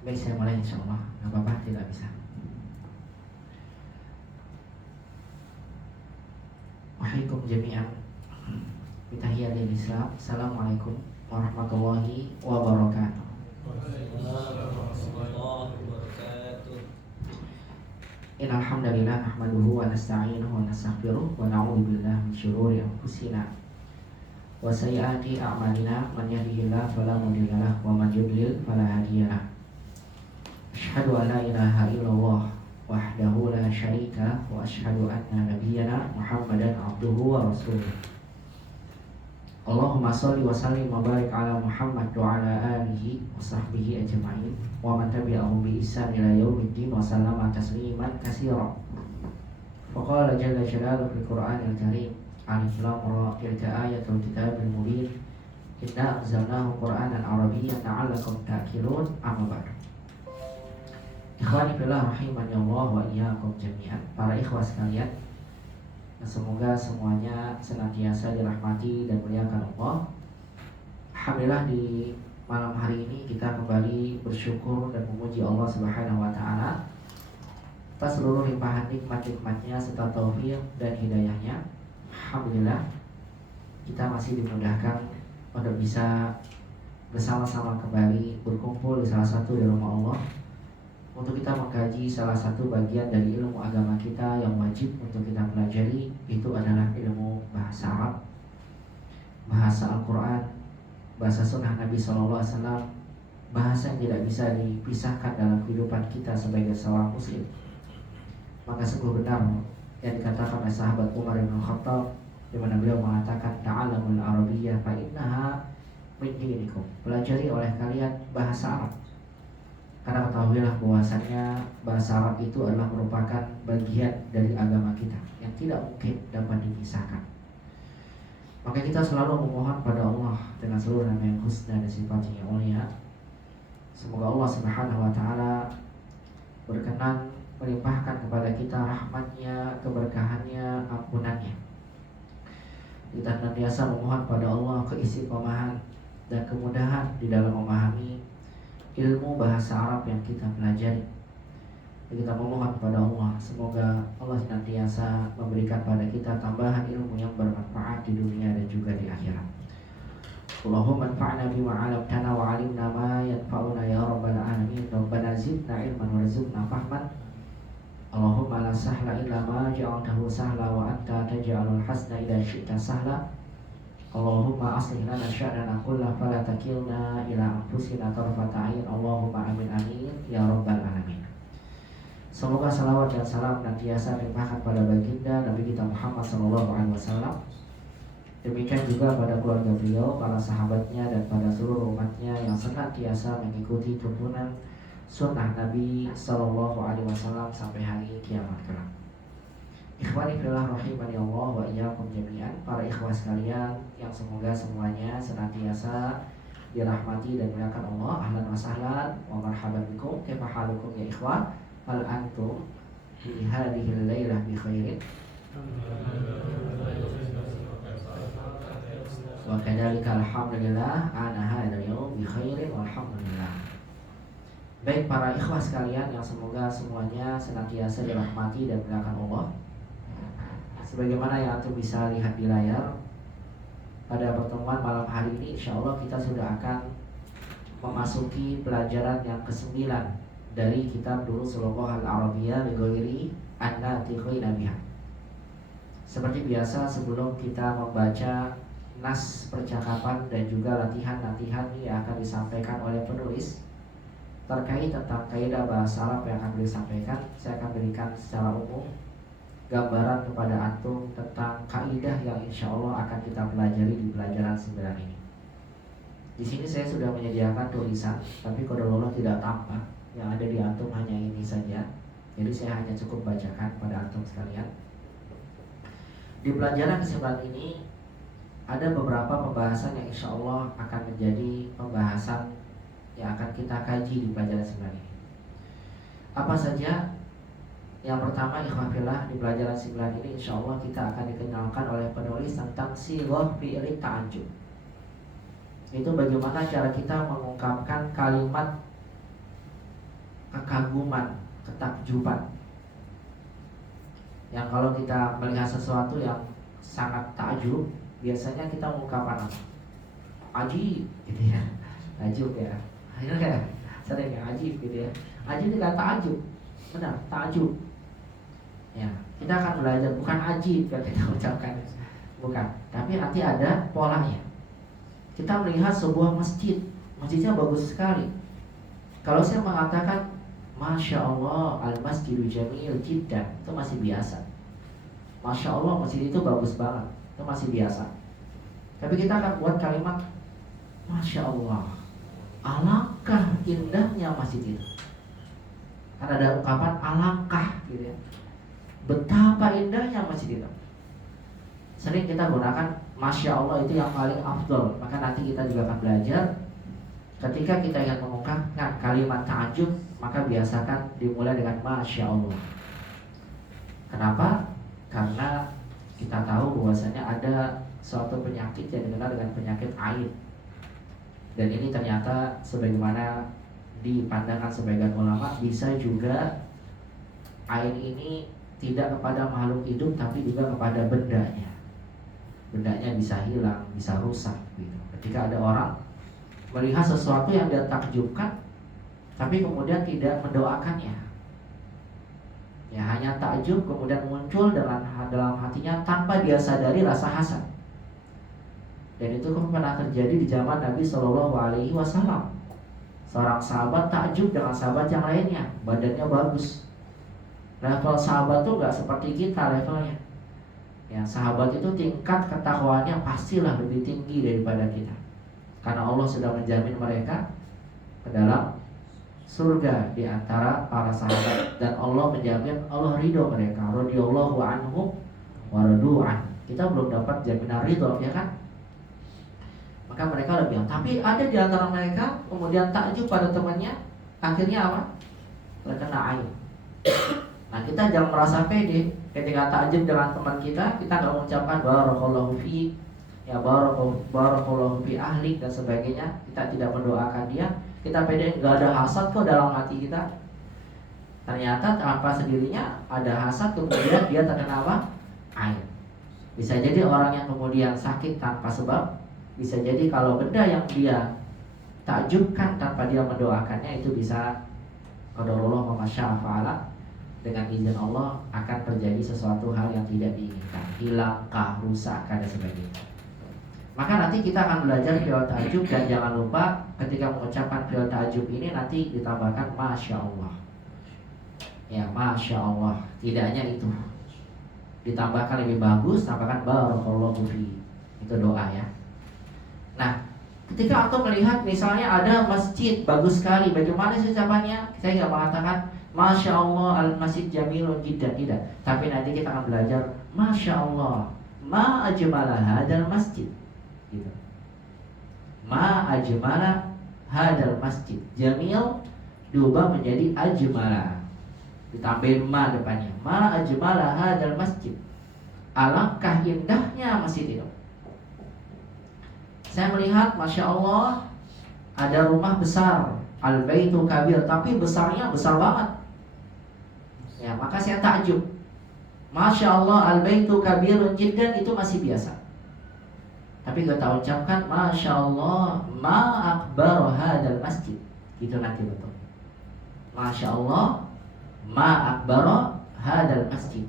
Baik, saya mulai insyaallah. Gak apa-apa, tidak bisa. Wahaikum jami'an bitahiyatil Islam. Assalamualaikum warahmatullahi wabarakatuh. Innal hamdalillah nahmaduhu wa nasta'inuhu wa nastaghfiruh wa na'udzu billahi min syururi anfusina wa sayyiati a'malina. Man yahdihillahu fala mudilla lahu wa man yudlil fala hadiya lahu. Asyhadu an la ilaha illallah wahdahu la syarika wa asyhadu anna nabiyyana Muhammadan abduhu wa rasuluh. Allahumma shalli wa sallim wa barik ala Muhammad wa ala alihi wa sahbihi ajma'in wa man tabi'ahum bi ihsan ila yaumiddin wa sallama tasliman katsira. Faqala jalla jalaluhu fil Qur'anil karim, alif lam ra tilka ayatul kitabil mubin inna anzalnahu qur'anan arabiyyan la'allakum ta'qilun. Amma ba'du. Ikhwani fillah rahimani Allah wa iyyakum jami'an. Para ikhwah sekalian, semoga semuanya senantiasa dirahmati dan muliakan Allah. Alhamdulillah, di malam hari ini kita kembali bersyukur dan memuji Allah Subhanahu wa taala atas seluruh limpahan nikmat-nikmatnya serta taufik dan hidayahnya. Alhamdulillah, kita masih dimudahkan untuk bisa bersama-sama kembali berkumpul di salah satu dari rumah Allah untuk kita mengkaji salah satu bagian dari ilmu agama kita yang wajib untuk kita pelajari, itu adalah ilmu bahasa Arab, bahasa Al-Quran, bahasa sunnah Nabi SAW, bahasa yang tidak bisa dipisahkan dalam kehidupan kita sebagai seorang muslim. Maka sungguh benar yang dikatakan oleh sahabat Umar bin Khattab, di mana beliau mengatakan ta'alamul arabiyyah fa innaha min dinikum. Pelajari oleh kalian bahasa Arab, karena ketahuilah bahwasannya bahasa Arab itu adalah merupakan bagian dari agama kita yang tidak mungkin dapat dipisahkan. Maka kita selalu memohon pada Allah dengan seluruh nama yang husna dan sifatnya yang mulia. Semoga Allah Subhanahu wa taala berkenan melimpahkan kepada kita rahmatnya, keberkahannya, ampunannya. Kita senantiasa memohon pada Allah keistiqomahan dan kemudahan di dalam memahami ilmu bahasa Arab yang kita pelajari. Kita memohon kepada Allah, semoga Allah senantiasa memberikan pada kita tambahan ilmu yang bermanfaat di dunia dan juga di akhirat. Allahumma anfa'na bima 'allamtana wa 'allimna ma yanfa'una ya rabbal alamin. Rabbana zidna ilman warzuqna fahman. Allahumma la sahla illa ma ja'altahu sahla wa anta taj'alul hasna idza syi'ta sahla. Allahumma aslih lana sya'nana kullahu fala takilna ila anfusina tarfata 'ain. Allahumma amin amin ya rabbal alamin. Semoga salawat dan salam senantiasa dilimpahkan pada baginda Nabi kita Muhammad SAW. Demikian juga pada keluarga beliau, para sahabatnya, dan pada seluruh umatnya yang senantiasa mengikuti tuntunan sunnah Nabi SAW sampai hari kiamat kelak. Ikhwani fillah rahimani Allah wa iyyakum jami'an. Para ikhwah sekalian yang semoga semuanya senantiasa dirahmati dan dimuliakan Allah. Ahlan wa sahlan wa marhaban bikum. Kaifa halukum ya ikhwah? Hal antum fi hadhihi al-lailah bi khairin? Wa kadzalika alhamdulillah ana hadzal yawm bi khairin walhamdulillah. Baik para ikhwah sekalian yang semoga semuanya senantiasa dirahmati dan dimuliakan Allah. Sebagaimana yang antum bisa lihat di layar, pada pertemuan malam hari ini insyaallah kita sudah akan memasuki pelajaran yang ke-9 dari kitab Durusul Lughah Al-Arabiyyah li ghairi an-natiqina biha. Seperti biasa, sebelum kita membaca nas percakapan dan juga latihan-latihan yang akan disampaikan oleh penulis terkait tentang kaidah bahasa Arab yang akan disampaikan, saya akan berikan secara umum gambaran kepada antum tentang kaidah yang insya Allah akan kita pelajari di pelajaran 9 ini. Di sini saya sudah menyediakan tulisan, tapi qadarullah tidak tampak. Yang ada di antum hanya ini saja. Jadi saya hanya cukup bacakan pada antum sekalian. Di pelajaran ke-9 ini ada beberapa pembahasan yang insya Allah akan menjadi pembahasan yang akan kita kaji di pelajaran 9 ini. Apa saja? Yang pertama, ikhwah fillah, di pelajaran 9 ini insya Allah kita akan dikenalkan oleh penulis tentang sighah fi'il ta'ajjub. Itu bagaimana cara kita mengungkapkan kalimat kekaguman, ketakjuban. Yang kalau kita melihat sesuatu yang sangat takjub, biasanya kita mengungkapkan apa? Ajib gitu ya. Takjub ya. Akhirnya sering ya ajib gitu ya. Ajib tidak takjub. Benar, takjub. Ya, kita akan belajar bukan ajib yang kita ucapkan. Bukan, tapi nanti ada polanya. Kita melihat sebuah masjid, masjidnya bagus sekali. Kalau saya mengatakan Masya Allah, al-masjidu jamil jiddan, itu masih biasa. Masya Allah, masjid itu bagus banget, itu masih biasa. Tapi kita akan buat kalimat Masya Allah, alangkah indahnya masjid itu. Karena ada ungkapan alangkah gitu ya. Betapa indahnya masjid itu. Sering kita gunakan Masya Allah itu yang paling afdol. Maka nanti kita juga akan belajar ketika kita ingin mengungkapkan kalimat ta'ajub, maka biasakan dimulai dengan Masya Allah. Kenapa? Karena kita tahu bahwasanya ada suatu penyakit yang dikenal dengan penyakit ain. Dan ini ternyata sebagaimana dipandangkan sebagian ulama, bisa juga ain ini tidak kepada makhluk hidup tapi juga kepada bendanya. Bendanya bisa hilang, bisa rusak gitu. Ketika ada orang melihat sesuatu yang dia takjubkan tapi kemudian tidak mendoakannya, ya hanya takjub kemudian muncul dalam hatinya tanpa dia sadari rasa hasad. Dan itu pernah terjadi di zaman Nabi Shallallahu Alaihi Wasallam. Seorang sahabat takjub dengan sahabat yang lainnya, badannya bagus. Level sahabat tuh gak seperti kita levelnya. Ya, sahabat itu tingkat ketakwaannya pastilah lebih tinggi daripada kita. Karena Allah sudah menjamin mereka ke dalam surga di antara para sahabat, dan Allah menjamin, Allah ridho mereka, radhiyallahu anhum wa radu an. Kita belum dapat jaminan ridho, ya kan? Maka mereka lebih. Tapi ada di antara mereka kemudian takjub pada temannya, akhirnya apa? Terkena aib. Nah, kita jangan merasa pede ketika takjub dengan teman kita nggak mengucapkan barakallahu fi, ya barakallahu fi ahli dan sebagainya. Kita tidak mendoakan dia. Kita pede, nggak ada hasad kok dalam hati kita. Ternyata tanpa sendirinya ada hasad, kemudian dia terkena apa? Aib. Bisa jadi orang yang kemudian sakit tanpa sebab. Bisa jadi kalau benda yang dia takjubkan tanpa dia mendoakannya itu bisa qadarullah wa masya fa'ala, dengan izin Allah akan terjadi sesuatu hal yang tidak diinginkan, hilangkah, rusak, dan sebagainya. Maka nanti kita akan belajar fi'il ta'ajub, dan jangan lupa ketika mengucapkan fi'il ta'ajub ini nanti ditambahkan Masya Allah. Ya, Masya Allah. Tidak hanya itu, ditambahkan lebih bagus, tambahkan Barakallahu fi. Itu doa ya. Nah, ketika antum melihat misalnya ada masjid bagus sekali, bagaimana sih ucapannya? Saya nggak mengatakan Masya Allah al-masjid jamilun jiddan, tidak. Tapi nanti kita akan belajar Masya Allah ma ajmala hadal masjid gitu. Ma ajmala hadal masjid. Jamil diubah menjadi ajmala, ditambahin ma depannya. Ma ajmala hadal masjid. Alangkah indahnya masjid itu. Saya melihat Masya Allah ada rumah besar, al-baitu kabir, tapi besarnya besar banget. Ya, maka saya takjub. Masya Allah al-baitu kabirun jiddan, itu masih biasa. Tapi kita ucapkan Masya Allah ma akbar hadal masjid, itu nanti betul. Masya Allah ma akbar hadal masjid,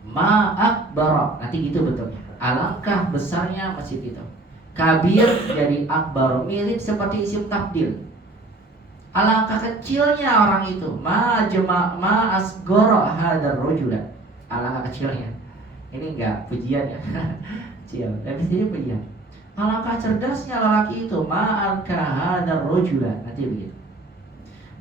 ma akbar, nanti gitu betulnya. Alangkah besarnya masjid itu. Kabir jadi akbar, mirip seperti isim tabdil. Alangkah kecilnya orang itu. Ma asgoro hadar rojula. Alangkah kecilnya. Ini enggak pujian ya. Kecil, tapi ini pujian. Alangkah cerdasnya lelaki itu. Ma hadar rojula. Nanti begitu.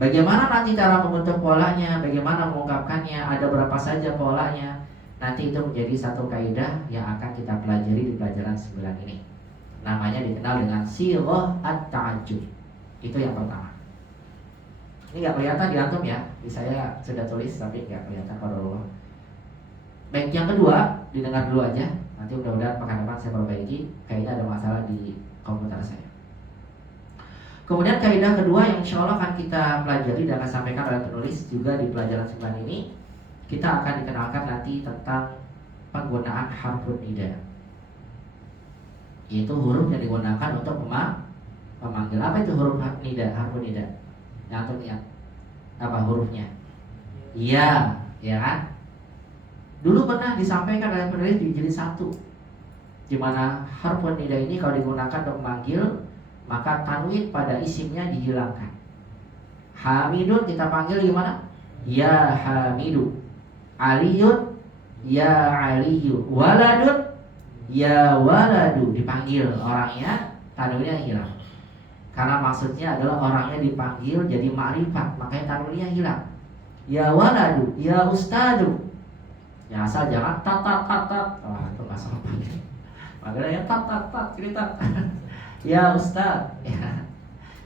Bagaimana nanti cara membentuk polanya, bagaimana mengungkapkannya, ada berapa saja polanya. Nanti itu menjadi satu kaidah yang akan kita pelajari di pelajaran 9 ini. Namanya dikenal dengan sighah at-ta'ajjub. Itu yang pertama. Ini nggak kelihatan di antum ya, di saya sudah tulis tapi nggak kelihatan kalau. Baik, yang kedua didengar dulu aja. Nanti mudah-mudahan pekan depan saya perbaiki. Kayaknya ada masalah di komputer saya. Kemudian kaidah kedua yang insya Allah akan kita pelajari dan akan sampaikan oleh penulis juga di pelajaran 9 ini, kita akan dikenalkan nanti tentang penggunaan harfun nida, yaitu huruf yang digunakan untuk memanggil. Apa itu huruf nida, harfun nida? Yang antum lihat apa hurufnya? Iya, ya kan? Dulu pernah disampaikan oleh penulis di jilid 1, di mana harfun nida ini kalau digunakan untuk memanggil, maka tanwin pada isimnya dihilangkan. Hamidun kita panggil gimana? Ya Hamidu. Aliyun ya Aliyu. Waladun ya Waladu. Dipanggil orangnya, tanwinnya hilang. Karena maksudnya adalah orangnya dipanggil jadi ma'rifat, makanya tanwinnya hilang. Ya Waladu, ya Ustadu. Ya asal jangan tat. Wah, itu nggak sopan. Makanya ya tat cerita. Ya Ustaz,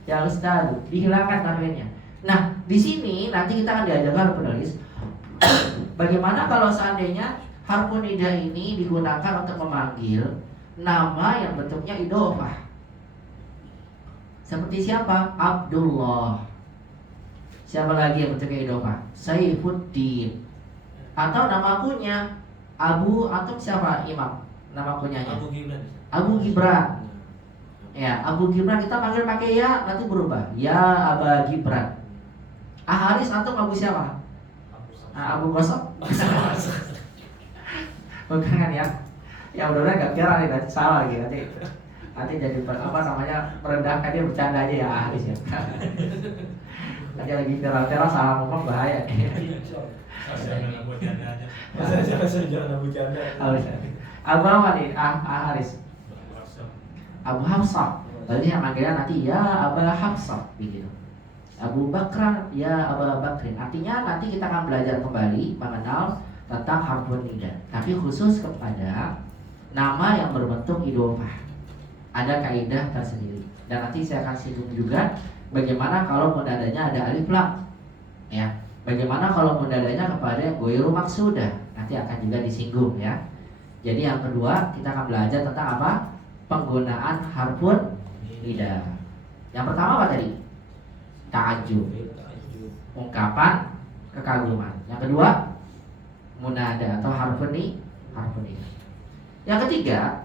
ya Ustaz, dihilangkan tanwinnya. Nah, di sini nanti kita akan diajarkan penulis bagaimana kalau seandainya harfun nida ini digunakan untuk memanggil nama yang bentuknya idhofah. Seperti siapa? Abdullah. Siapa lagi yang bentuknya idhofah? Saifuddin. Atau nama akunya Abu, atau siapa imam? Nama akunyanya? Abu Gibran. Ya, Abu Gibran kita panggil pakai ya, nanti berubah. Ya Aba Gibran. Haris atau Abu siapa? Abu Gosok. Bukan kan ya? Ya udah nggak kira nih, nanti salah lagi nanti jadi apa namanya merendahkan dia, bercanda aja ya Haris ya. Nanti lagi viral salah ngomong bahaya. Jangan bercanda. Abu apa nih? Haris. Abu Hafsah. Berarti yang manggilnya nanti ya Abu Hafsah begitu. Abu Bakar ya Abu Bakrin. Artinya nanti kita akan belajar kembali mengenal tentang harfun nida, tapi khusus kepada nama yang berbentuk idhofah. Ada kaidah tersendiri. Dan nanti saya akan singgung juga bagaimana kalau mundadanya ada alif lam. Ya. Bagaimana kalau mundadanya kepada yang ghairu maksudah. Nanti akan juga disinggung ya. Jadi yang kedua kita akan belajar tentang apa? Penggunaan harfun nida. Yang pertama apa tadi? Ta'ajjub, ungkapan kekaguman. Yang kedua munada atau harfun nida. Yang ketiga,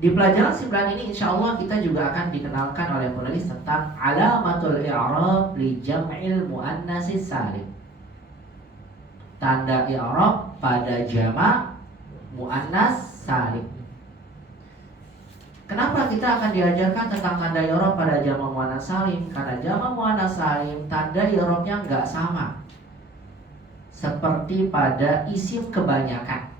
di pelajaran 9 ini insya Allah kita juga akan dikenalkan oleh penulis tentang alamatul i'rab li jam'il muannatsis salim. Tanda i'rab pada jamak muannats salim. Kenapa kita akan diajarkan tentang tanda i'rab pada jamak muannats salim? Karena jamak muannats salim tanda i'rabnya enggak sama seperti pada isim kebanyakan.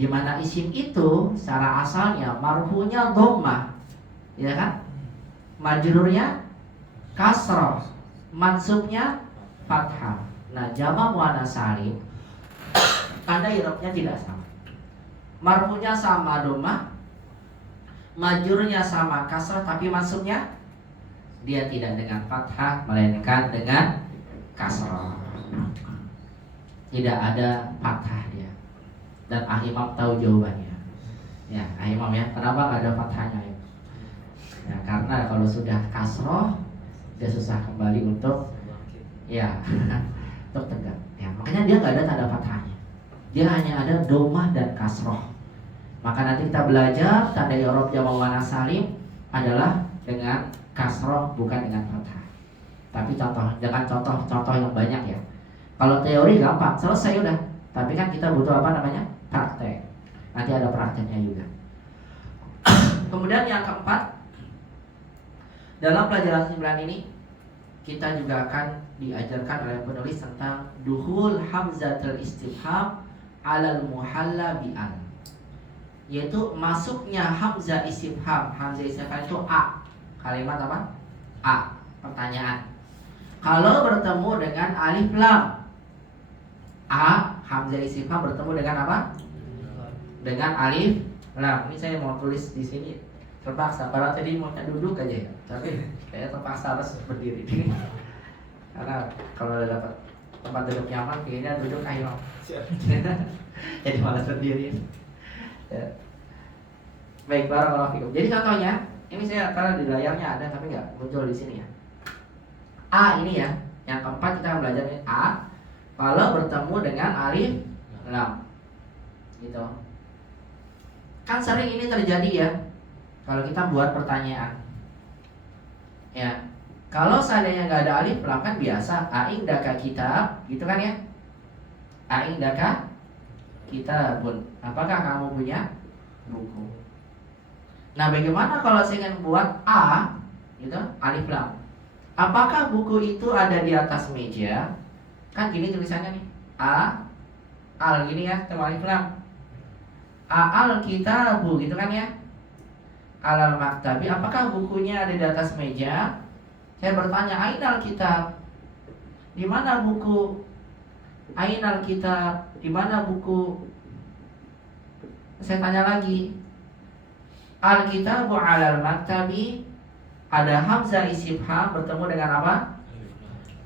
Di mana isim itu secara asalnya marfu'nya dhammah, ya kan? Majrurnya kasrah, mansubnya fathah. Nah, jamak muannats salim tanda i'rabnya tidak sama. Marfu'nya sama dhammah, majrurnya sama kasrah, tapi mansubnya dia tidak dengan fathah melainkan dengan kasrah. Tidak ada fathah dia. Dan Ahimam tahu jawabannya. Ya, Ahimam ya, kenapa nggak ada fathahnya ya? Ya, karena kalau sudah kasroh dia susah kembali untuk ya untuk tegak. Ya, makanya dia nggak ada tanda fathahnya. Dia hanya ada dhammah dan kasroh. Maka nanti kita belajar tanda i'rab jamak muannats salim adalah dengan kasroh, bukan dengan fathah. Tapi jangan contoh yang banyak ya. Kalau teori gampang, selesai udah. Tapi kan kita butuh apa namanya? Praktek. Nanti ada prakteknya juga. Kemudian yang keempat, dalam pelajaran 9 ini kita juga akan diajarkan oleh penulis tentang duhul hamzatul istifham alal muhalla bi an. Yaitu masuknya hamzah istifham. Hamzah istifham itu a. Kalimat apa? A, pertanyaan. Kalau bertemu dengan alif lam, a, hamzah istifham bertemu dengan apa? Dengan alif lam. Ini saya mau tulis di sini terpaksa. Padahal tadi mau duduk aja ya, tapi saya terpaksa harus berdiri. Karena kalau udah dapat tempat duduk nyaman, kayaknya duduk ayo. Jadi malas berdiri. Ya. Baik, barakallahu fikum. Jadi contohnya Ini saya karena di layarnya ada tapi nggak muncul di sini ya. A ini ya, yang keempat kita akan belajar ini A. Kalau bertemu dengan alif lam, gitu. Kan sering ini terjadi ya. Kalau kita buat pertanyaan, ya. Kalau seandainya nggak ada alif lam kan biasa aindaka kitab, gitu kan ya? Aindaka kitabun. Apakah kamu punya buku? Nah, bagaimana kalau saya ingin buat A, gitu, alif lam? Apakah buku itu ada di atas meja? Kan gini tulisannya nih, A, al gini ya, sama alif lam. Al kitabu, gitu kan ya? Alal maktabi. Apakah bukunya ada di atas meja? Saya bertanya, ainal kitab? Di mana buku? Ainal kitab? Di mana buku? Saya tanya lagi, al-kitabu alal maktabi, ada hamzah istifham bertemu dengan apa?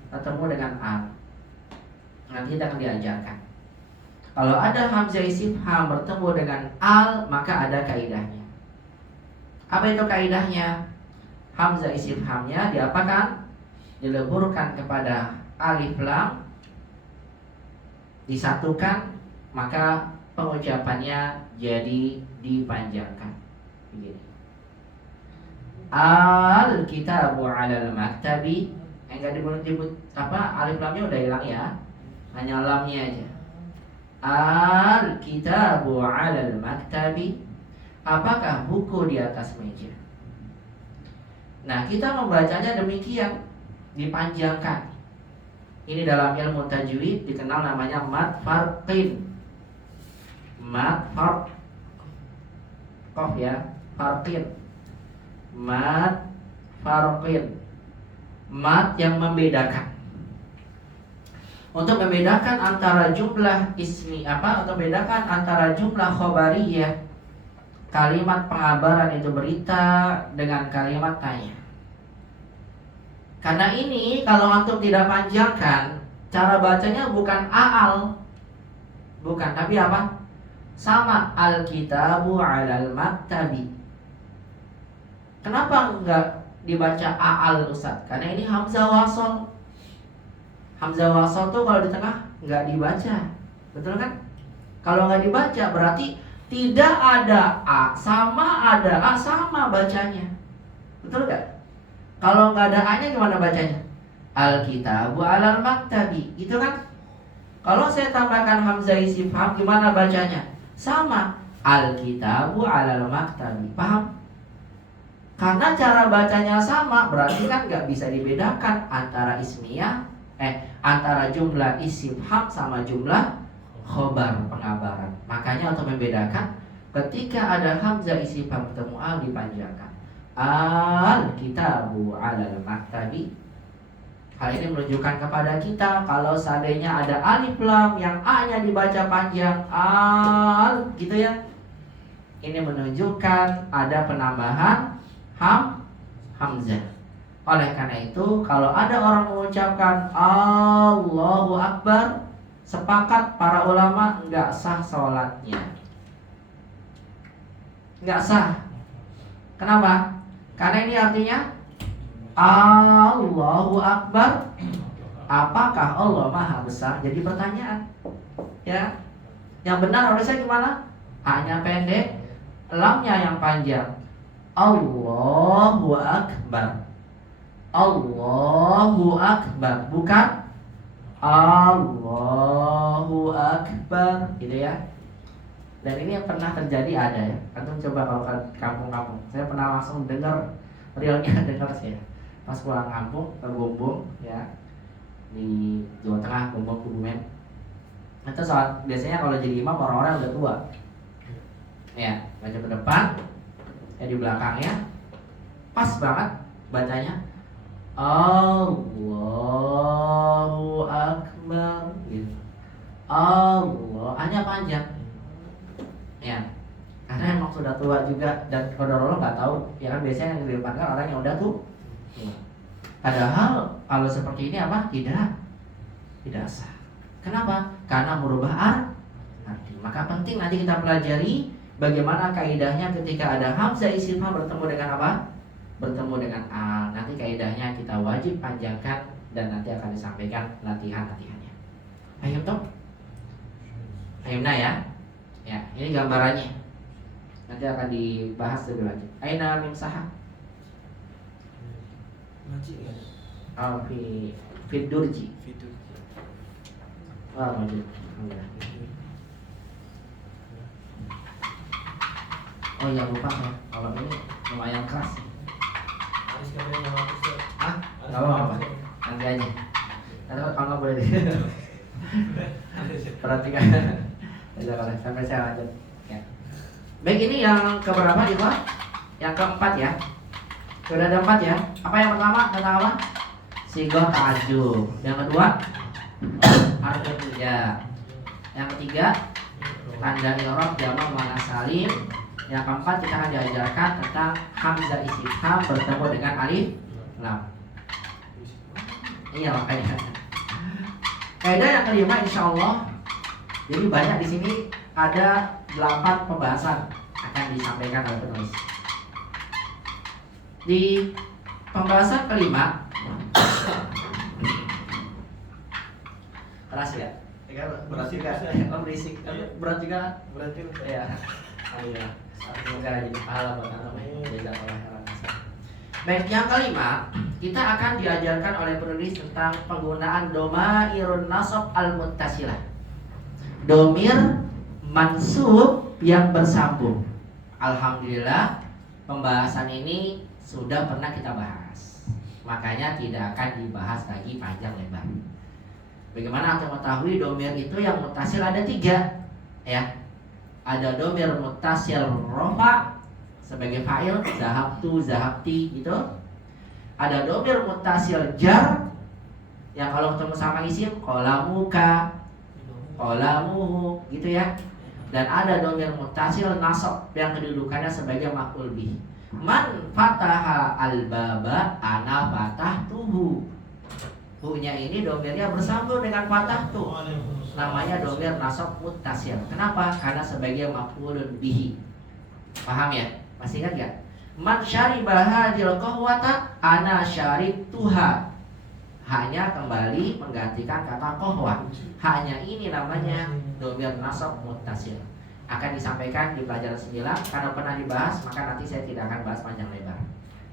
Bertemu dengan al. Nanti kita akan diajarkan. Kalau ada hamzah istifham bertemu dengan al, maka ada kaidahnya. Apa itu kaidahnya? Hamzah istifhamnya diapakan? Dileburkan kepada alif lam, disatukan, maka pengucapannya jadi dipanjangkan. Begini. Al-kitabu 'alal maktabi. Enggak disebut apa, alif lamnya udah hilang ya. Hanya lamnya aja. Al-kitabu 'alal maktabi. Apakah buku di atas meja? Nah, kita membacanya demikian, dipanjangkan. Ini dalam ilmu tajwid dikenal namanya mad farqin. Mad farq, qaf ya, farqin. Mad farqin. Mad yang membedakan. Untuk membedakan antara jumlah ismi apa, atau membedakan antara jumlah khobariyah, kalimat pengabaran itu berita, dengan kalimat tanya. Karena ini kalau antum tidak panjangkan, cara bacanya bukan aal, bukan, tapi apa? Sama, al-kitabu 'alal maktabi. Kenapa enggak dibaca aal, Ustaz? Karena ini hamzah wasol. Hamzah wasol tuh kalau di tengah enggak dibaca, betul kan? Kalau enggak dibaca berarti tidak ada a sama ada a sama bacanya, betul enggak? Kalau nggak ada a-nya gimana bacanya? Al-kitabu 'alal maktabi, gitu kan? Kalau saya tambahkan hamzah istifham gimana bacanya? Sama, al-kitabu 'alal maktabi. Paham? Karena cara bacanya sama, berarti kan nggak bisa dibedakan antara ismiyah, antara jumlah istifham sama jumlah khobar, pengabaran. Makanya untuk membedakan, ketika ada hamzah istifham bertemu al dipanjangkan. Al-kitabu 'alal maktabi. Hal ini menunjukkan kepada kita kalau seandainya ada alif lam yang a-nya dibaca panjang, al, gitu ya. Ini menunjukkan ada penambahan hamzah. Oleh karena itu, kalau ada orang mengucapkan Allahu Akbar, sepakat para ulama enggak sah sholatnya. Enggak sah. Kenapa? Karena ini artinya Allahu Akbar. Apakah Allah Maha Besar? Jadi pertanyaan, ya. Yang benar harusnya gimana? A-nya pendek, lamnya yang panjang. Allahu Akbar. Allahu Akbar, bukan Allahu Akbar, gitu ya. Dan ini yang pernah terjadi ada ya. Antum coba kalau kampung-kampung. Saya pernah langsung dengar, realnya dengar saya. Pas pulang kampung ke Gombong ya, di Jawa Tengah, Gombong Kebumen. Itu saat biasanya kalau jadi imam orang-orang udah tua. Ya, baca ke depan, ya di belakangnya pas banget bacanya Allahu Akbar gitu. Allah, hanya panjang. Ya, karena emang sudah tua juga dan kodok nggak tahu. Ya kan biasanya yang didepankan orang yang udah tuh. Padahal kalau seperti ini apa? Tidak sah. Kenapa? Karena merubah arti. Maka penting nanti kita pelajari bagaimana kaidahnya ketika ada hamzah istifham bertemu dengan apa? bertemu dengan al. Nanti kaidahnya kita wajib panjangkan dan nanti akan disampaikan latihannya. Ayo toh. Ayo ya. Ya, ini gambarannya. Nanti akan dibahas lebih lanjut. Aina min saha? Majid kan? Oh, fi durji. Fitur. Wah, majid. Alhamdulillah. Oh iya, lupa ya. Kalau ini lumayan keras. Ada sekalian yang hapus tuh. Hah? Ada Gak apa-apa. hapus tuh. Nanti aja. Atau kalau nggak boleh deh. Perhatikan. Ya, kalau sampai saya lanjut. Ya. Baik, ini yang keberapa itu? Yang keempat ya. Sudah ada 4 ya. Apa yang pertama? Tentang apa? Sigoh ta'ajub. Yang kedua, harf kerja. Yang ketiga, tanda i'rab jamak muannats salim. Yang keempat, kita akan diajarkan tentang hamzah istifham bertemu dengan alif lam. Iya, makanya. Kaidah yang kelima insyaallah. Jadi banyak di sini ada 8 pembahasan akan disampaikan oleh penulis. Di pembahasan kelima, keras ya? Berat juga. Berisik. Berat juga. Berarti lu Ya. Iya. Semoga jadi pahala buat anak. Jazakallah khairan. Baik, yang kelima, kita akan diajarkan oleh penulis tentang penggunaan domairun nasab al-muttasilah. Domir mansub yang bersambung. Alhamdulillah, pembahasan ini sudah pernah kita bahas. Makanya tidak akan dibahas lagi panjang lebar. Bagaimana anda mengetahui domir itu yang muttasil ada 3 ya. Ada domir muttasil rofa sebagai fa'il, zahabtu, zahabti gitu. Ada domir muttasil jar yang kalau ketemu sama isim qalamuka, qalamuhu gitu ya. Dan ada domir muttasil nasab yang kedudukannya sebagai maf'ul bih. Man fataha al-baba ana fatahtuhu. Hu-nya ini domirnya bersambung dengan fatahtu. Namanya domir nasab muttasil. Kenapa? Karena sebagai maf'ulun bihi. Paham ya? Masih ingat gak? Man syariba hadhil qahwata ana syaribtuha. Hanya kembali menggantikan kata qahwa. Hanya ini namanya domir nasab muttasil. Akan disampaikan di pelajaran 9. Karena pernah dibahas, maka nanti saya tidak akan bahas panjang lebar.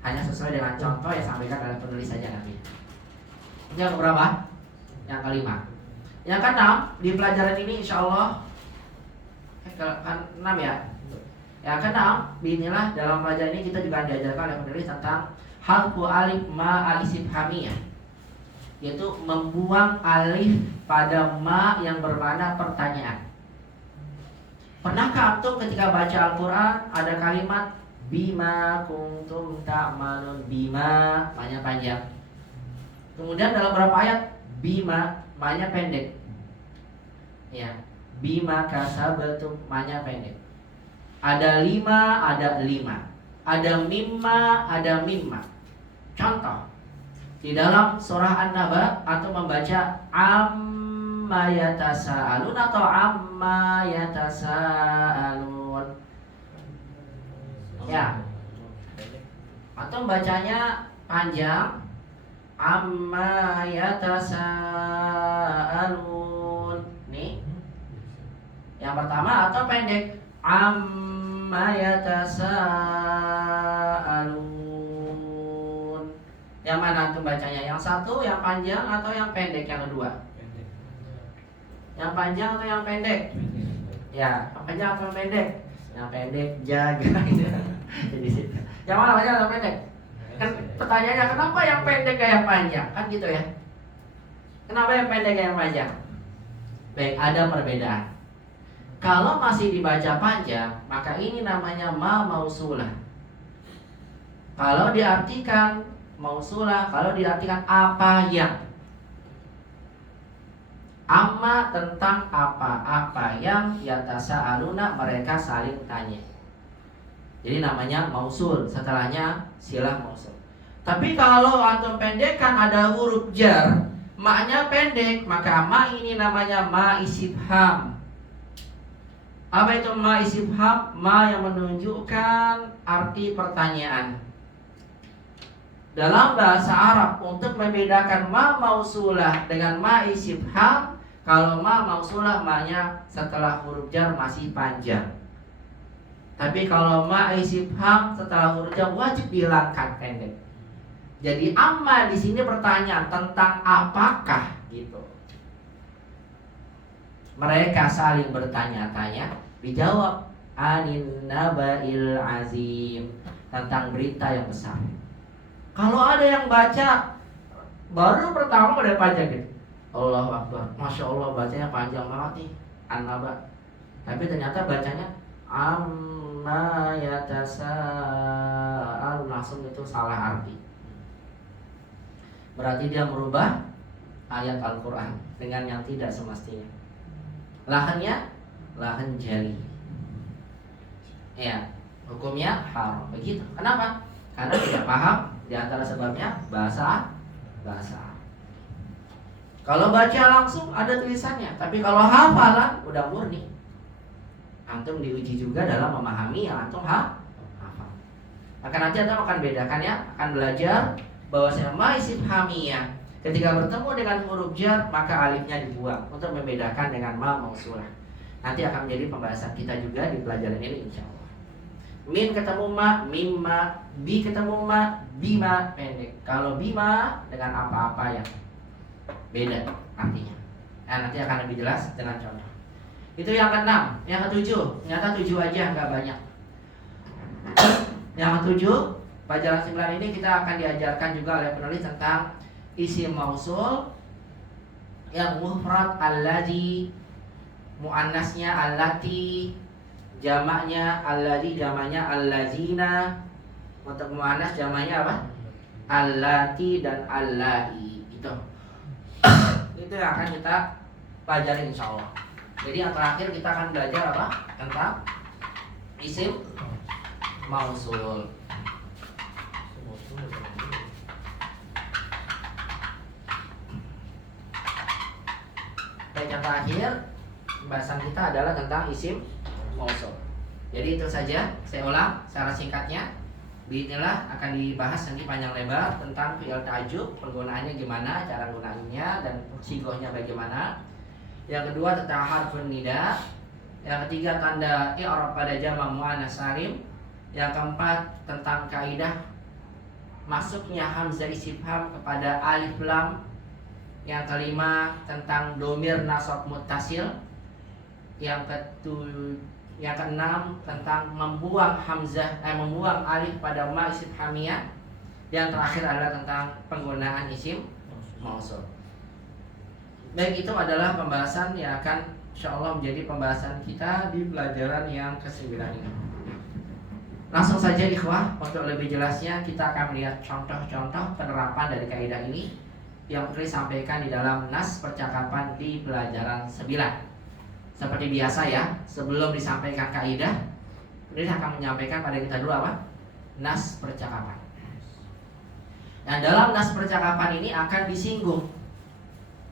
Hanya sesuai dengan contoh yang disampaikan oleh penulis saja nanti. Yang berapa? Yang kelima. Yang keenam, di pelajaran ini insya Allah ke-6 ya. Yang keenam, inilah dalam pelajaran ini kita juga diajarkan oleh penulis tentang halqu alif ma al-istifhamiyah, yaitu membuang alif pada ma yang bermakna pertanyaan. Pernahkah antum ketika baca Al-Quran ada kalimat bima kuntum ta'malun, bima maknanya panjang. Kemudian dalam beberapa ayat bima maknanya pendek. Ya, bima kasabatum maknanya pendek. Ada 5, ada 5. Ada mimma, ada mimma. Contoh, di dalam surah An-Naba atau membaca amma yatasaalun atau amma yatasaalun. Ya. Atau bacanya panjang amma yatasaalun. Nih. Yang pertama atau pendek amma yatasaalun. Yang mana antum bacanya? Yang satu yang panjang atau yang pendek yang kedua? Yang panjang atau yang pendek? Ya, yang panjang atau yang pendek? Yang pendek jaga. Jadi yang mana panjang atau pendek? Kan pertanyaannya kenapa yang pendek gak yang panjang? Kan gitu ya. Kenapa yang pendek gak yang panjang? Baik, ada perbedaan. Kalau masih dibaca panjang, maka ini namanya ma mausulah. Kalau diartikan mausulah, kalau diartikan apa yang, amma tentang apa yang yatasaaluna mereka saling tanya. Jadi namanya mausul, setelahnya silah mausul. Tapi kalau antum pendekkan ada huruf jar, maknya pendek, maka ma ini namanya ma istifham. Apa itu ma istifham? Ma yang menunjukkan arti pertanyaan. dalam bahasa Arab untuk membedakan ma mausulah dengan ma istifham, kalau ma mausulah ma-nya setelah huruf jar masih panjang. Tapi kalau ma istifham setelah huruf jar wajib dihilangkan pendek. Jadi amma di sini pertanyaan tentang apakah gitu. Mereka saling bertanya-tanya, dijawab anin naba'il azim, tentang berita yang besar. Kalau ada yang baca baru pertama udah panjang gitu. Allahu Akbar, Masya Allah bacanya panjang banget nih An-Naba. Tapi ternyata bacanya amma yatasa'al, langsung itu salah arti. Berarti dia merubah ayat Al-Quran dengan yang tidak semestinya. Lahannya lahan jali. Ya, hukumnya haram. Begitu. Kenapa? Karena tidak paham. Di antara sebabnya bahasa. Kalau baca langsung ada tulisannya, tapi kalau hafalan udah murni. Antum diuji juga dalam memahami yang antum hafal. Maka nanti antum akan bedakan ya, akan belajar bahwasanya ma istifhamiyah ketika bertemu dengan huruf jar maka alifnya dibuang untuk membedakan dengan ma mausulah. Nanti akan menjadi pembahasan kita juga di pelajaran ini insyaallah. Min ketemu ma, mimma, bi ketemu ma, bima pendek. Kalau bima dengan apa-apa yang beda artinya. Nah, nanti akan lebih jelas dengan contoh. Itu yang keenam. Yang ketujuh, ternyata 7 aja nggak banyak. Yang ketujuh, pelajaran 9 ini kita akan diajarkan juga oleh penulis tentang isim mausul yang mufrad alladzi, muannasnya allati, jamaknya alladzi, jamaknya allazina. Untuk muannas jamaknya apa? Allati dan allai. Gitu. Itu yang akan kita pelajari insyaallah. Jadi yang terakhir kita akan belajar apa? Tentang isim mausul. Baik, yang terakhir pembahasan kita adalah tentang isim mausul. Jadi itu saja, saya ulang secara singkatnya. Bismillah akan dibahas nanti panjang lebar tentang fi'il ta'ajjub, penggunaannya gimana, cara gunainnya dan sigohnya bagaimana. Yang kedua tentang harfun nida. Yang ketiga tanda i'rab pada jamak muannats salim. Yang keempat tentang kaidah masuknya hamzah istifham kepada alif lam. Yang kelima tentang domir nasab muttasil. Yang keenam tentang membuang hamzah, membuang alif pada ma istifhamiyah. Yang terakhir adalah tentang penggunaan isim mausul. Baik, itu adalah pembahasan yang akan insyaallah menjadi pembahasan kita di pelajaran yang ke-9 ini. Langsung saja ikhwah, untuk lebih jelasnya kita akan melihat contoh-contoh penerapan dari kaidah ini yang perlu disampaikan di dalam nas percakapan di pelajaran 9. Seperti biasa ya, sebelum disampaikan kaidah, penulis akan menyampaikan pada kita dulu apa? Nas percakapan. Dan dalam nas percakapan ini akan disinggung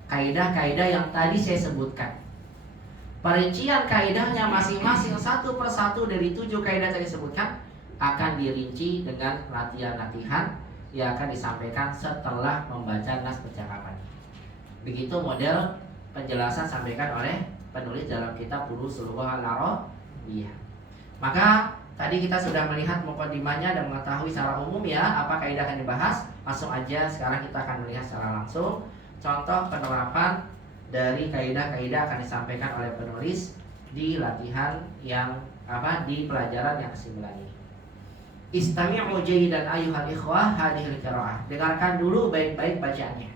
kaidah-kaidah yang tadi saya sebutkan. Perincian kaidahnya masing-masing satu persatu dari 7 kaidah tadi disebutkan akan dirinci dengan latihan-latihan yang akan disampaikan setelah membaca nas percakapan. Begitu model penjelasan sampaikan oleh penulis dalam kitab Urusul Lughah Al-Arabiyyah. Maka tadi kita sudah melihat mukadimahnya dan mengetahui secara umum ya apa kaidah yang dibahas. Langsung aja sekarang kita akan melihat secara langsung contoh penerapan dari kaidah-kaidah akan disampaikan oleh penulis di latihan yang di pelajaran yang ke-9 ini. Istami'u jayyidan ayyuhal ikhwah hadhil qiraah. Dengarkan dulu baik-baik bacaannya.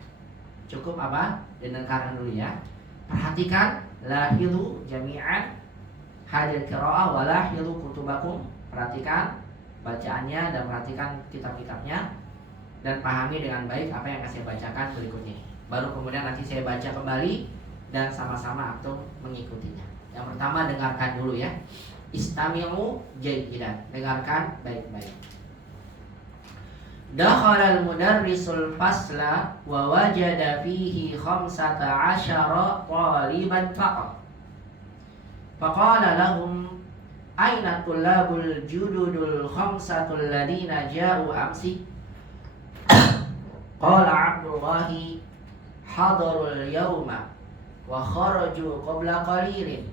Cukup dengarkan dulu ya. Perhatikan lahidu jami'an hadil qiraah wa lahidu kutubakum. Perhatikan bacaannya dan perhatikan kitab-kitabnya dan pahami dengan baik apa yang saya bacakan berikutnya. Baru kemudian nanti saya baca kembali dan sama-sama antum mengikutinya. Yang pertama dengarkan dulu ya. Istami'u jayyidan. Dengarkan baik-baik. Dakhala al-mudarrisul fasla wa wajada fihi 15 taliban faqat. Faqala lahum aina tullabul jududul khamsatul ladina ja'u amsi. Qala Abdullahi hadarul yawma wa kharaju qabla qalilin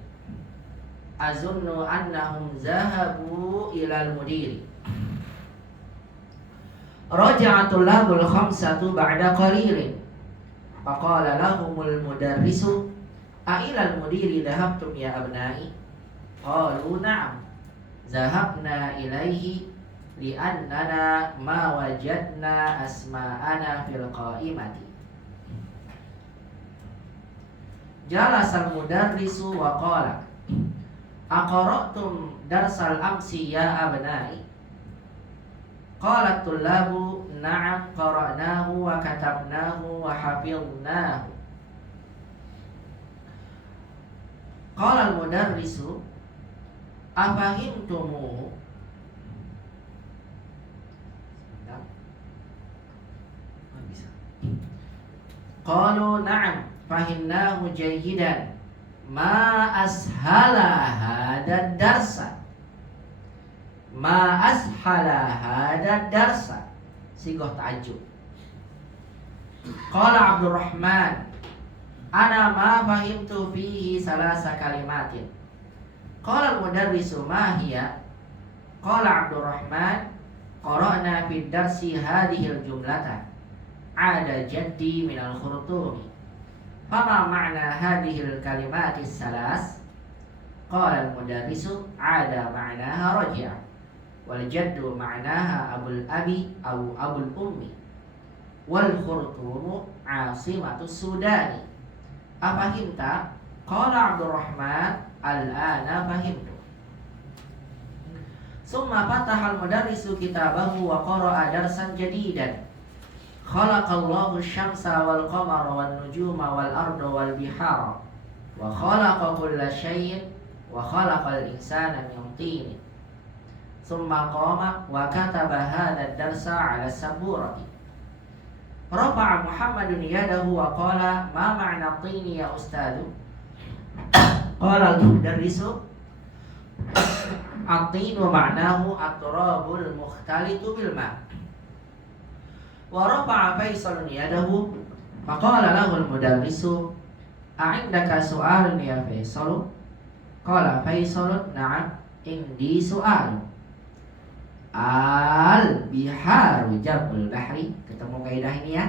azunnu annahum zahabu ilal mudiri. Raja'atul labul khamsatu ba'da qalilin faqala lahumul mudarrisu a ilal mudiri dhahabtum ya abnai? Qalu na'am zahabna ilaihi li'annana ma wajadna asma'ana fil qa'imati. Jalasal mudarrisu wa qala aqara'tum darsal amsi ya abnai? Qalat tullabu na'am qara'nahu wa katabnahu wa hafidnahu. Qala al-mudarrisu afahimtumuhu? Qalu na'am fahimnahu jayyidan ma ashala hadha darsa. Ma ashala hadha darsa. Sigoh ta'ajub. Qala Abdurrahman ana ma fahimtu fihi salasa kalimatin. Qala al-mudarrisu ma hiya? Qala Abdurrahman qara'na fi darsi hadhil jumlata ada jaddi minal khurtumi. Fama ma'na hadhil kalimatis salas? Qala al-mudarrisu ada ma'naha raji'a wal jaddu ma'naha abul abi au abul ummi wal khurtumu asimatus sudani. Afahimta? Qala Abdurrahman al-ana fahimtu. Summa fataha al-mudarrisu kitabahu wa qara'a darsan jadidan. Khalaqallahu asy-syamsa wal qamara wan nujuma wal arda wal bihara wa khalaqa kulla syai'in wa khalaqal insana min tin. Summa qama wa kataba hadha ad-darsa 'ala as-saburati. Rafa'a Muhammadun yadahu wa qala ma ma'na at-tini ya ustadu? Qala al-mudarrisu at-tinu ma'nahu at-turabul mukhtalitu bil ma'. Wa rafa'a Faisalun yadahu faqala lahu al-mudarrisu a'indaka su'alun ya Faisalu? Qala Faisalun na'am indi su'alun. Al-biharu jam'ul bahri. Ketemu kaidah ini ya.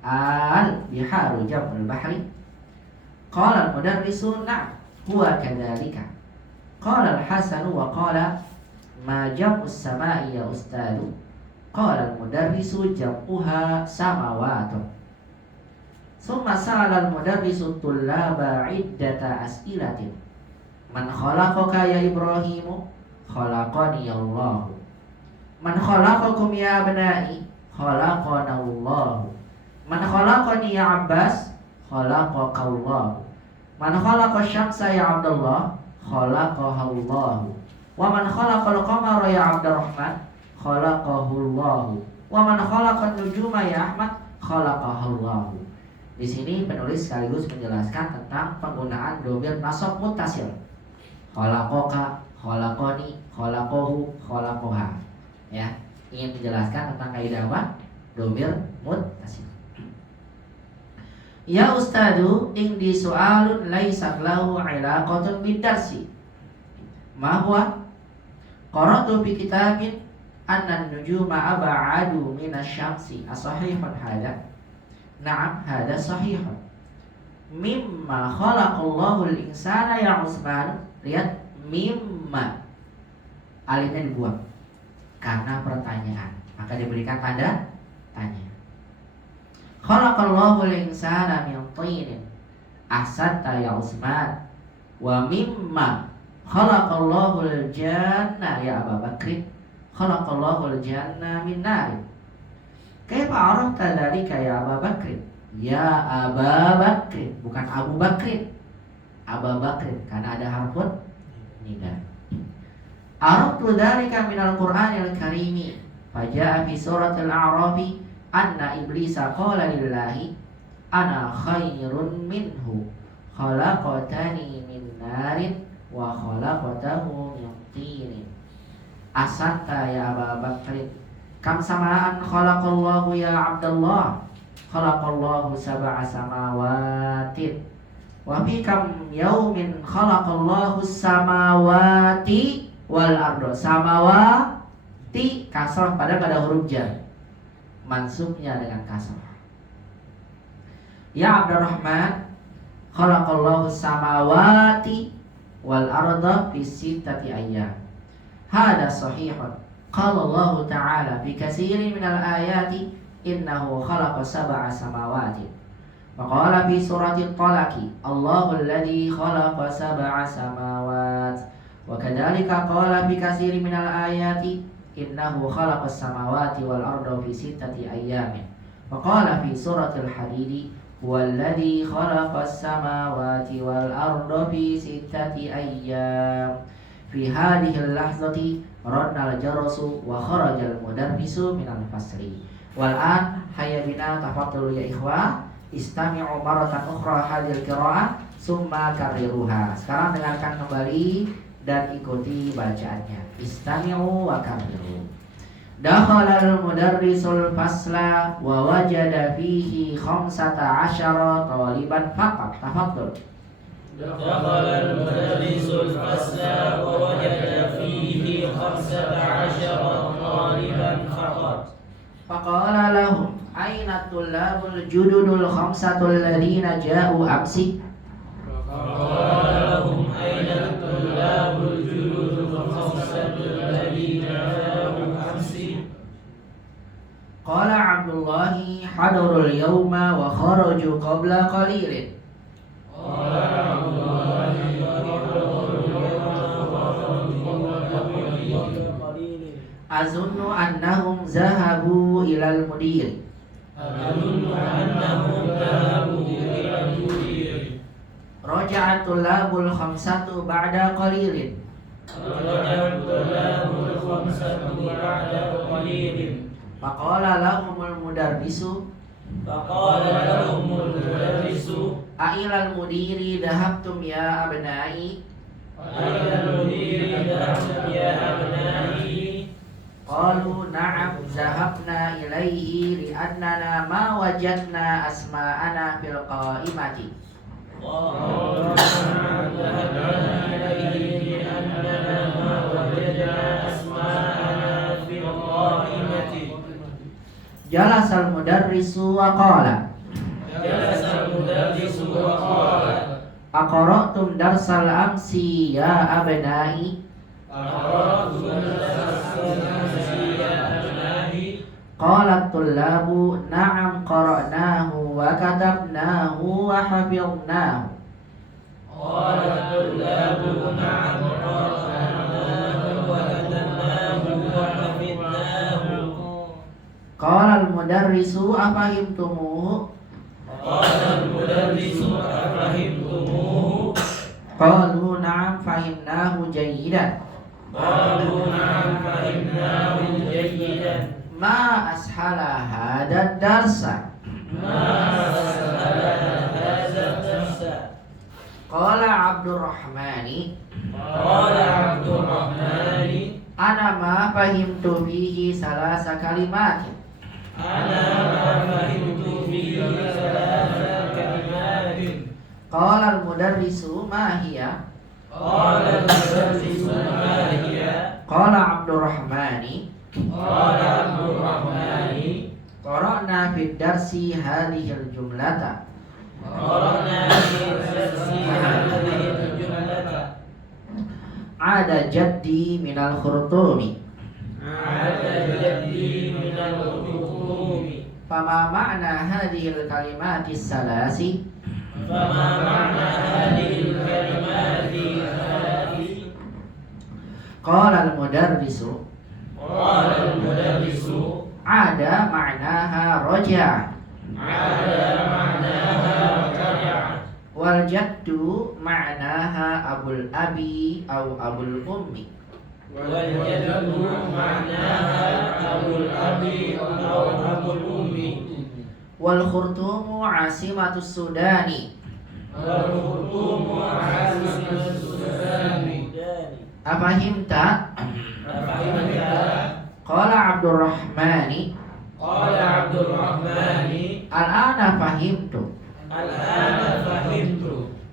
Al-biharu jam'ul bahri. Qala al-mudarrisu na'am huwa kadzalika. Qala al-Hasanu wa qala ma jam'us sama'i ya ustadu? Qala al-mudarrisu jam'uha samawatun. Summa sa'ala al-mudarrisu tullaba iddata as'ilatin. Man khalaqaka ya Ibrahimu? Khalaqani Allahu. Man khalaqakum ya abnai? Khalaqana Allahu. Man khalaqani ya Abbas? Khalaqaka Allahu. Man khalaqa syamsa ya Abdullah? Khalaqaha Allahu. Wa man khalaqal qamara ya Abdurrahman? Khalaqahu Allahu. Wa man khalaqan nujuma ya Ahmad? Khalaqaha Allahu. Di sini penulis sekaligus menjelaskan tentang penggunaan dhamir nasab muttasil. Khalaqaka, khalaqani, khalaqahu, khalaqaha. Ya, ingin menjelaskan tentang kaidah apa? Dhamir muttasil. Ya ustadu, indi su'alun laysat lahu 'ilaqatun bid-darsi. Ma huwa? Qara'tu fi kitabin anna an-nujuma ab'adu minasy-syamsi. As-sahihun hadha? Na'am, hadha sahihun. Mimma khalaqallahu al-insana ya Utsman. Lihat, mimma. Alifnya dibuang karena pertanyaan, maka diberikan tanda tanya. Khalaqallahu al-insana min tinin. Ahsanta ya Utsman. Wa mimma khalaqallahu al-janna ya Abu Bakr. Khalaqallahu al-janna min nar. Kaifa arafta dzalika ya Abu Bakr? Ya Abu Bakr, bukan Abu Bakr. Abu Bakr karena ada harfun nida. Araftu dzalika minal Qur'anil Karimi. Faja'a fi suratil A'raf anna iblisa qala lillahi ana khairun minhu khalaqatani min narin wa khalaqatahu min tinin. Asanta ya Abu Bakr. Kam samaan khalaqallahu ya Abdullah? Khalaqallahu sab'a samawatin. Wa fi kam yaumin khalaqallahu samawati wal ardo. Samawati kasrah pada huruf jar. Mansubnya dengan kasrah. Ya Abdurrahman, khalaqallahu samawati wal arda fi sittati ayyam. Hada sahihun. Qala Allah Ta'ala fi katsirin minal ayati innahu khalaqa sab'a samawati. Wa qala fi surati At-Talaq Allahu alladhi khalaqa sab'a samawati. Wa kadzalika qala fi katsirin minal ayati innahu khalaqa samawati wal arda fi sittati ayyamin. Wa qala fi surati Al-Hadid huwallazi khalaqa samawati wal arda fi sittati ayyam. Fi hadhihi al-lahzati radna al-jarasu wa kharaja al-mudarrisu min al-fasli. Wal an hayya bina tafaddulu ya ikhwah, istami'u maratan ukhra hadhil qira'ah summa karriruha. Sekarang dengarkan kembali dan ikuti bacaannya. Istami'u wa karriru. Dakhala al-mudarrisul fasla wa wajada fihi 15 taliban faqat. Tafaddal. دخل المدرس الفصل ووجد فيه 15 طالبا فقط. فقال لهم أين الطلاب الجدد ال5 الذين جاءوا أمس؟ فقال لهم أين الطلاب الجدد ال5 الذين جاءوا أمس؟ قال عبد الله حضروا اليوم وخرجوا قبل قليل. قال عبد الله أظن أنهم ذهبوا إلى المدير. أظن أنهم ذهبوا إلى المدير. رجع الطلاب ال5 بعد قليل. رجع الطلاب ال5 بعد قليل. فقال لهم المدرس فقال لهم المدرس أإلى المدير ذهبتم يا أبنائي؟ أين المدير ذهبتم يا أبنائي؟ قالوا نعم ذهبنا إليه لأننا ما وجدنا أسماءنا في القائمة. قالوا نعم ذهبنا إليه لأننا ما وجدنا أسماءنا في القائمة. جلس المدرس وقال جلس المدرس وقال أقرأتم درس الأمس يا أبنائي؟ أقرأتم درس الأمس يا أبنائي؟ قال الطلاب نعم قرأناه وكتبناه وحفظناه. قال الطلاب نعم قرأناه وكتبناه وحفظناه. قال المدرس أفهمتموه؟ قال المدرس أفهمتموه؟ قالوا نعم فهمناه جيدا. قالوا نعم فهمناه جيدا. ما أسهل هذا الدرس. ما أسهل هذا الدرس. قال عبد الرحمن قال عبد الرحمن أنا ما فهمت فيه 3 كلمات. أنا ما فهمت فيه 3 كلمات. قال المدرس ما هي؟ قال المدرس ما هي؟ قال عبد الرحمن قال عبد الرحمن قرأنا في الدرس هذه الجملة. قرأنا في الدرس هذه الجملة. عاد جدي من الخرطوم. عاد جدي من الخرطوم. فما معنى هذه الكلمات الثلاث؟ فما معنى هذه الكلمات الثلاث؟ قال المدرس قال المدرس عاد معناها رجع. عاد معناها رجع. والجد معناها أبو الأب أو أبو الأم. والجد معناها أبو الأب أو أبو الأم. والخرطوم عاصمة السودان. والخرطوم عاصمة السودان. أفهمت؟ أفهمت؟ Qala Abdurrahmani قال عبد الرحمن Al-ana fahimtu. الآن فهمت.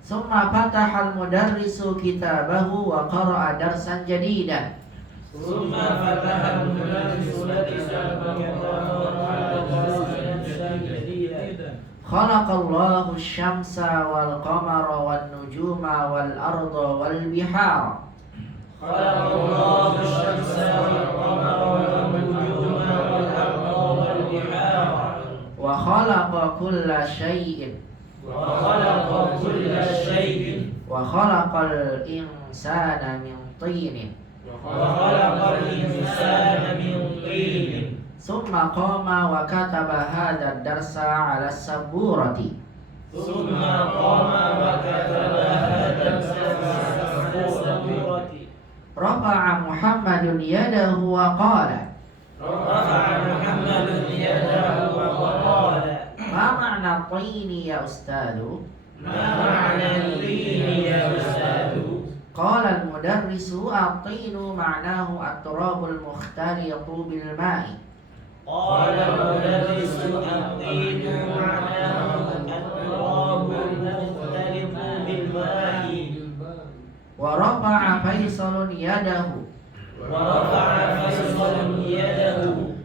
Summa fataha al-mudarrisu kitabahu wa qara'a darsan jadidan. ثم فتح المدرس كتابه جديدا. Khalaqallahu asy-syamsa wal qamara wan nujuma wal arda wal bihara. خلق الله الشمس والقمر والنجوم والأرض والبحار. Wa khalaqa kulla syai'in. وخلق كل شيء. Wa khalaqal insana min tinin. وخلق الإنسان من طين. Summa qama wa kataba hadha ad-darsa 'ala as-saburati. ثم قام وكتب هذا السبورة. Rafa'a Muhammadun yadahu wa qala رفع محمد يده وقال Ma ma'na tini ya ustadu? ما معنى الطين يا أستاذ؟ Qala al-mudarrisu at-tinu ma'nahu at-turabul mukhtalitu bil ma'i. قال المدرس الطين معناه التراب المختلط بالماء. Wa rafa'a Faisalun yadahu. ورفع فيصل يده.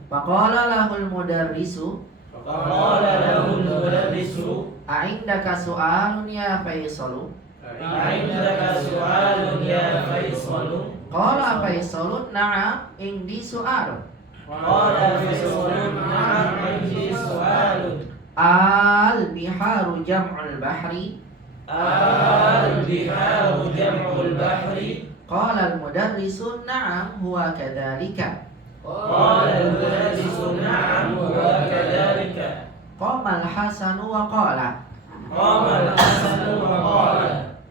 Faqala lahu al-mudarrisu فقال له المدرس A'indaka su'alun ya Faisalu? عندك سؤال يا فيصل؟ Qala Faisalun na'am indi su'alun. قال فيصل نعم عندي سؤال. Al-biharu jam'ul bahri. البحار جمع البحر. Qala al-mudarrisu na'am huwa kadzalika. قال المدرس نعم هو كذلك. Qama al-Hasanu wa qala قام الحسن وقال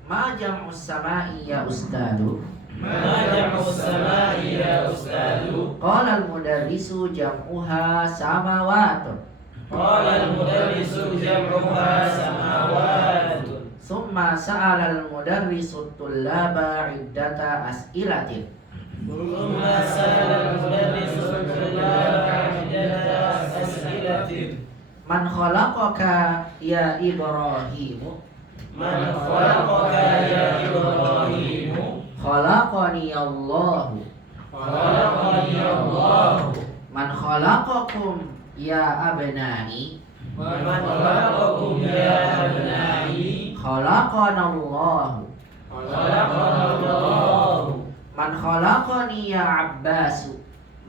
Ma jam'us sama'i ya ustadu? ما جمع السماء يا أستاذ؟ Qala al-mudarrisu jam'uha samawatun. قال المدرس جمعها سماوات. Summa sa'ala al-mudarrisu tullaba iddata as'ilatin. ثم سأل المدرس الطلاب عدة أسئلة. Man khalaqaka ya Ibrahimu? من خلقك يا إبراهيم؟ Khalaqani Allahu. خلقني الله. Man khalaqakum ya abnai? من خلقكم يا أبنائي؟ Khalaqana Allahu. خلقنا الله. Man khalaqani ya Abbasu?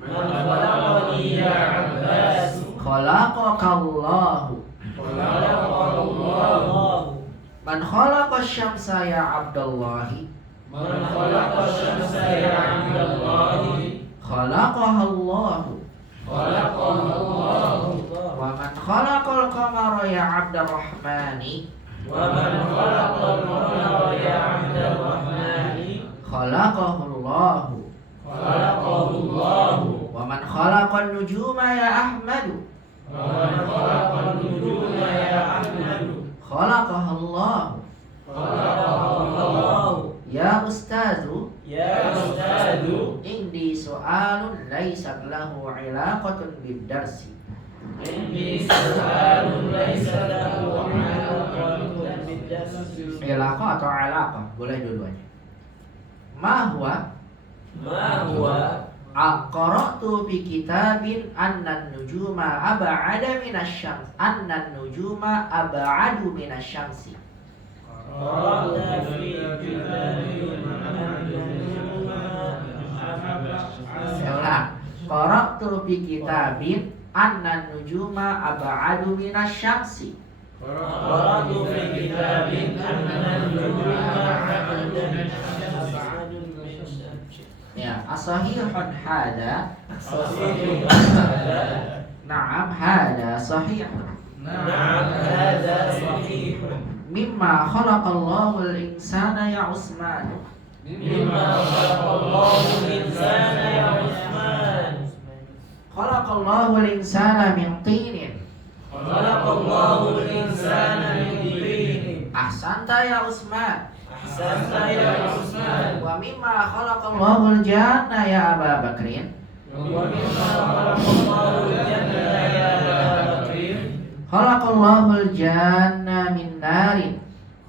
من خلقني يا عباس؟ Khalaqaka Allahu. خلقه الله. Man khalaqa syamsa ya Abdullahi? من خلق الشمس يا عبد الله؟ Khalaqaha Allahu. خلقه الله. Wa man khalaqal qamara ya Abdurrahmani? ومن خلق القمر يا عبد الرحمن؟ Khalaqahu Allahu. خلقه الله. Wa man khalaqan nujuma ya Ahmadu? ومن خلق النجوم يا أحمد؟ Khalaqaha Allahu. خلقه الله. Ya ustazu, يا أستاذ indi su'alun laysat lahu ilaqatun bid-darsi. عندي سؤال ليس له علاقة بالدرس. Ilaqah atau alaqah? Boleh dua-duanya. Ma huwa? ما هو؟ Qara'tu fi kitabin anna an-nujuma ab'ada minasyams. Anna an-nujuma ab'adu minasyamsi. قرأت في كتاب Saya ulang. Qara'tu fi kitabin anna an-nujuma ab'adu minasyamsi. قرأت في كتاب أن النجوم أبعد من Ya, asahihun hada? صحيح هذا؟ Na'am, hada sahihun. نعم هذا صحيح. Mimma khalaqallahu al-insana ya Utsman. مما خلق الله الإنسان يا عثمان. Khalaqallahu al-insana min tinin. خلق الله الإنسان من طين. Ahsanta ya Utsman. أحسنت يا عثمان. Wa mimma khalaqallahu al-janna ya Aba Bakrin. ومما خلق الله الجنة يا أبا بكر Khalaqallahul janna min narin.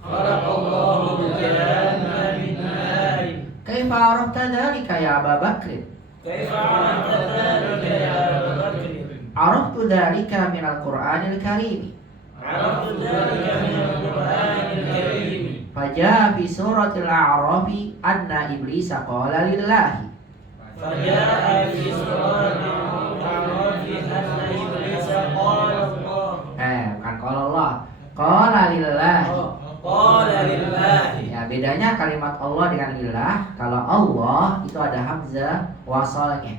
خلق الله الجنة من نار Kaifa arafta dhalika ya Aba Bakr? كيف عرفت ذلك يا أبا بكر Araftu dhalika min al-Qur'anil Karim. عرفت ذلك من القرآن الكريم Faja'a fi suratil A'raf anna iblisa qala lillahi. فجاء في سورة الأعراف أن إبليس قال الله Bukan qala Allah, qala lillahi. قال لله Ya, bedanya kalimat Allah dengan lillah. Kalau Allah itu ada hamzah wasalnya.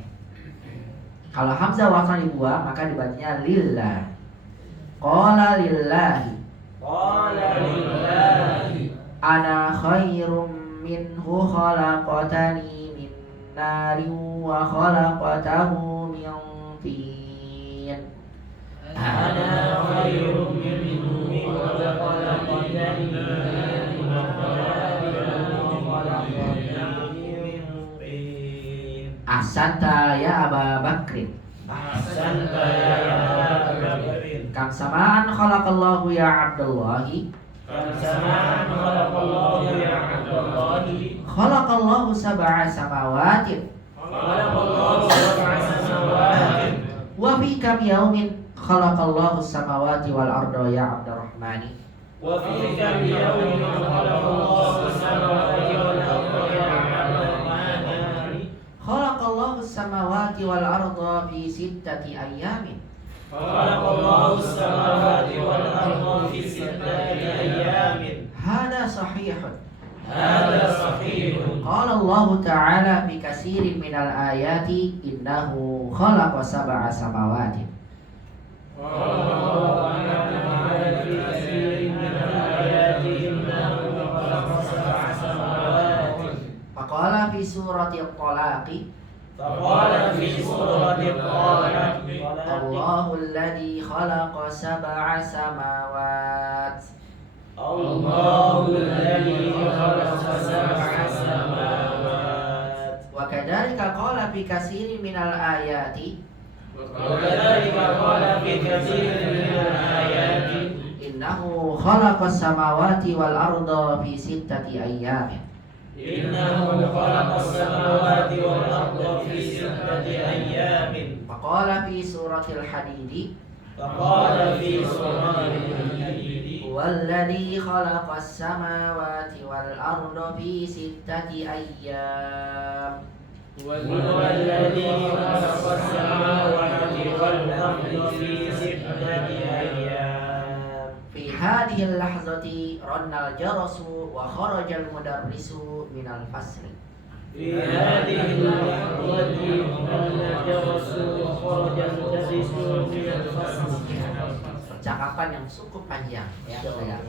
Kalau hamzah wasal dibuang maka dibacanya lillah. Qala lillahi. قال لله Ana khairum minhu khalaqatani min narin wa khalaqatahu min tin. أنا خير منه خلقتني من نار وخلقتني من طين Ahsanta ya Aba Bakrin. أحسنت يا أبا بكر Kam samaan khalaqallahu ya Abdullahi. كم سماعا خلق الله يا عبد الله Khalaqallahu sab'a samawatin خلق الله سبع سماوات wa fi kam yaumin khalaqallahu samawati wal arda ya Abdurrahmani. وفي كم يوم خلق الله السماوات والأرض يا عبد الرحمن Khalaqallahu samawati wal arda fi sittati ayyamin. خلق الله السماوات والأرض في 6 أيام Hada sahihun. هذا صحيح Qala Allah Ta'ala fi katsirin minal ayati innahu khalaqa sab'a samawati. قال الله تعالى في كثير من الآيات إنه خلق 7 سماوات Faqala fi surati at-talaqi فقال في سورة الطارق Allahu alladhi khalaqa sab'a samawat. الله الذي خلق 7 سماوات Wa kadzalika qala fi katsirin minal ayati وكذلك قال في كثير من الآيات innahu khalaqa samawati wal arda fi sittati ayyamin. إنه خلق السماوات والأرض في 6 أيام Faqala fi suratil hadidi فقال في سورة الحديد Walladhi khalaqas samawati wal arda fi sittati ayyam. هو الذي خلق السماوات والأرض في 6 أيام Fi hadhihi al-lahzati ranna al-jarasu wa kharaja al-mudarrisu min al-fasli. في هذه اللحظة أن الجرس وخرج المدرس من الفصل Percakapan yang cukup panjang ya, saudara.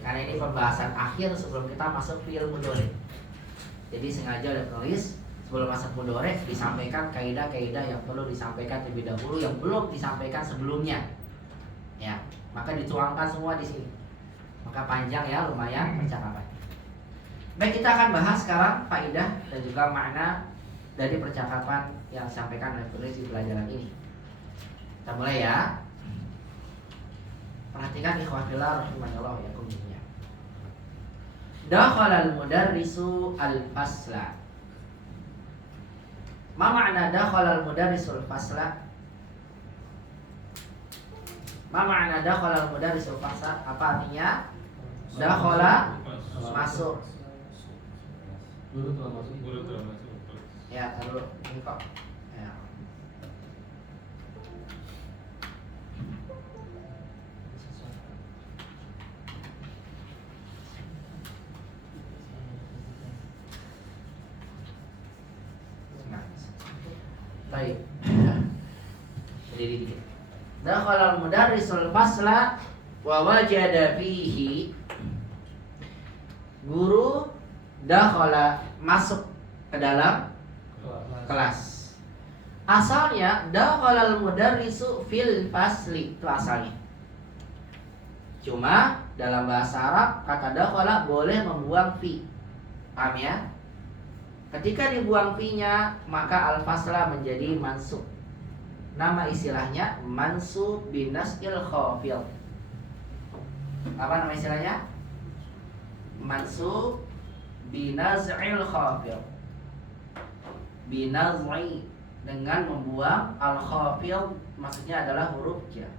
Karena ini pembahasan akhir sebelum kita masuk fi'il mudhari. Jadi sengaja oleh penulis sebelum masuk mudhari disampaikan kaidah-kaidah yang perlu disampaikan terlebih dahulu yang belum disampaikan sebelumnya. Ya, maka dituangkan semua di sini. Maka panjang ya, lumayan percakapan. Baik, kita akan bahas sekarang faedah dan juga makna dari percakapan yang disampaikan oleh penulis di pelajaran ini. Kita mulai ya. Perhatikan ikhwafillah rahimanallah ya kumnya. Dakhala al-mudarrisu al-fasla. Ma ma'na dakhala al-mudarrisu al-fasla? Ma ma'na dakhala al-mudarrisu al-fasla? Apa artinya? Dakhala masuk. Guru telah masuk. Ya, taruh ini kok. Ya. Baik. Berdiri dikit. Dakhala al-mudarrisul fasla wa wajada fihi. Guru dakhala masuk ke dalam kelas. Asalnya dakhala al-mudarrisu fil fasli, itu asalnya. Cuma dalam bahasa Arab kata dakhala boleh membuang fi. Paham ya? Ketika dibuang fi-nya, maka al-fasla menjadi mansub. Nama istilahnya mansub binas'il khafid. Apa nama istilahnya? Mansub binaz'il khafid. Binaz'i, dengan membuang al-khafid, maksudnya adalah huruf jar.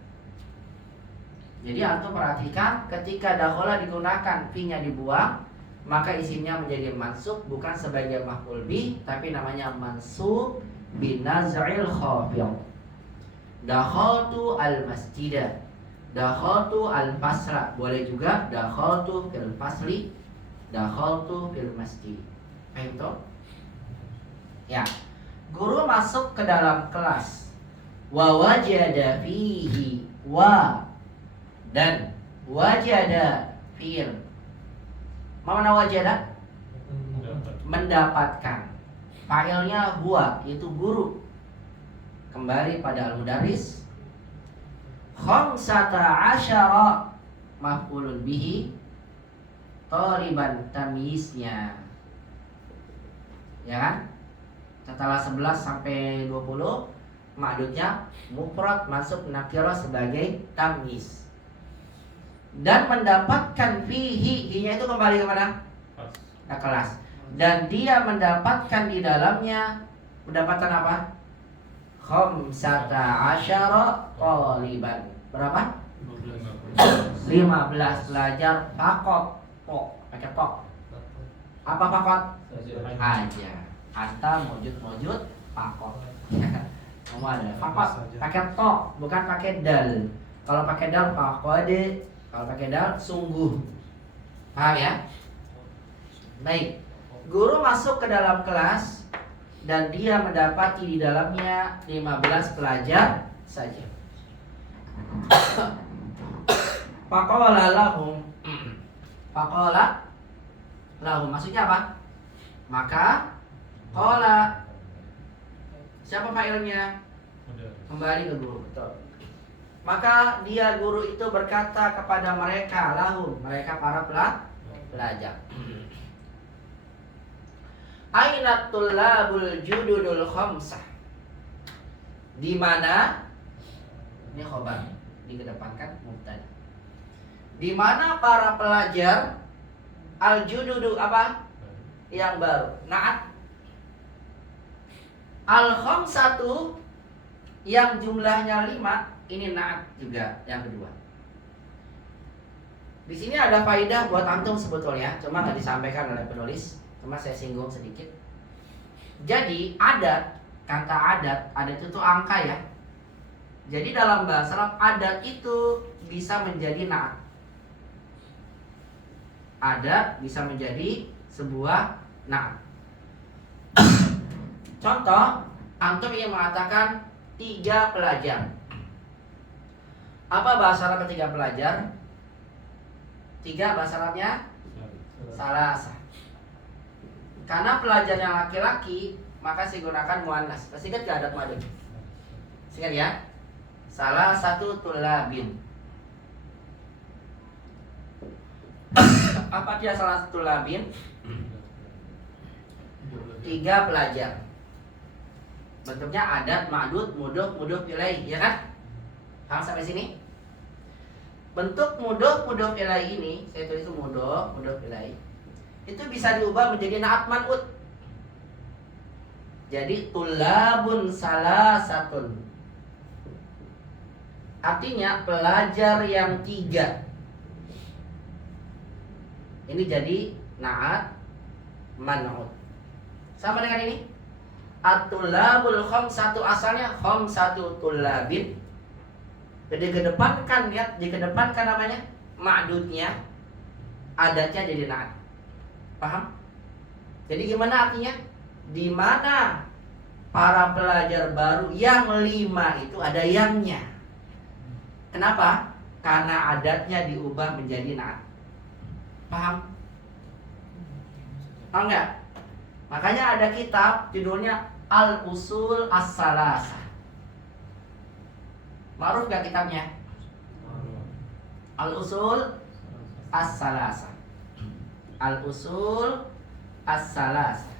Jadi antum perhatikan ketika dakhala digunakan fi-nya dibuang, maka isimnya menjadi mansub bukan sebagai maf'ul bih, tapi namanya mansub binaz'il khafid. Dakhaltu al-masjidah, dakhaltu al-fasra, boleh juga dakhaltu fil fasli, dakhaltu fil masjid. Paham toh? Ya. Guru masuk ke dalam kelas. Wa wajada fihi, wa dan wajada fiil. Mana wajada? Mendapatkan. Fa'ilnya huwa, yaitu guru. Kembali pada al-mudarris. Khamsata asyara maf'ulun bihi, taliban tamyiznya. Ya kan? Setelah 11 sampai 20, ma'dudnya mufrad masuk nakirah sebagai tamyiz. Dan mendapatkan fihi, hinya itu kembali kemana? Ke kelas. Dan dia mendapatkan di dalamnya, mendapatkan apa? Khamsata asyara taliban. Berapa? 15 pelajar fakot. Pok, pakai pok. Apa fakot? Aja. Anta mujud fakot. Kamu ada fakot pakai to, bukan pakai dal. Kalau pakai dal fakode, kalau pakai dal sungguh. Paham ya? Baik. Guru masuk ke dalam kelas dan dia mendapati di dalamnya 15 pelajar saja. Faqala lahum. Faqala lahum maksudnya apa? Maka qala, siapa fa'ilnya? Kembali ke guru, betul. Maka dia guru itu berkata kepada mereka, lahum, mereka para pelajar. Aina tullabul jududul khamsah. Di mana? Ini khobar, dikedepankan mubtada. Di mana para pelajar al-jududu apa? Yang baru. Na'at. Al-khamsatu yang jumlahnya 5, ini na'at juga yang kedua. Di sini ada faidah buat antum sebetulnya, cuma nggak disampaikan oleh penulis. Cuma saya singgung sedikit. Jadi adat, kata adat itu angka ya. Jadi dalam bahasa Arab adat itu bisa menjadi na'at. Adat bisa menjadi sebuah na'at. Contoh, antum ingin mengatakan 3 pelajar. Apa bahasa Arab 3 pelajar? 3 bahasa Arabnya salasa. Karena pelajar yang laki-laki, maka saya gunakan muannas. Masih ingat gak adat madud? Ingat ya? Salah satu tulabin. Apa dia salah satu tulabin? 3 pelajar. Bentuknya adat, ma'dud, mudhof ilaih, ya kan? Paham sampai sini? Bentuk mudhof ilaih ini, saya tulis mudhof ilaih, itu bisa diubah menjadi na'at man'ut. Jadi tulabun salasatun, artinya pelajar yang 3. Ini jadi na'at man'ut. Sama dengan ini. At-tulabul khamsatu, asalnya khamsatu tulabin. Jadi kedepankan, lihat, dikedepankan namanya ma'dudnya, adatnya jadi na'at. Paham? Jadi gimana artinya? Di mana para pelajar baru yang 5 itu ada yangnya. Kenapa? Karena adatnya diubah menjadi na'at. Paham? Paham nggak? Makanya ada kitab judulnya Al-Usul As-Salasah. Ma'ruf gak kitabnya? Al-Usul As-Salasah. Al-Usul As-Salasah.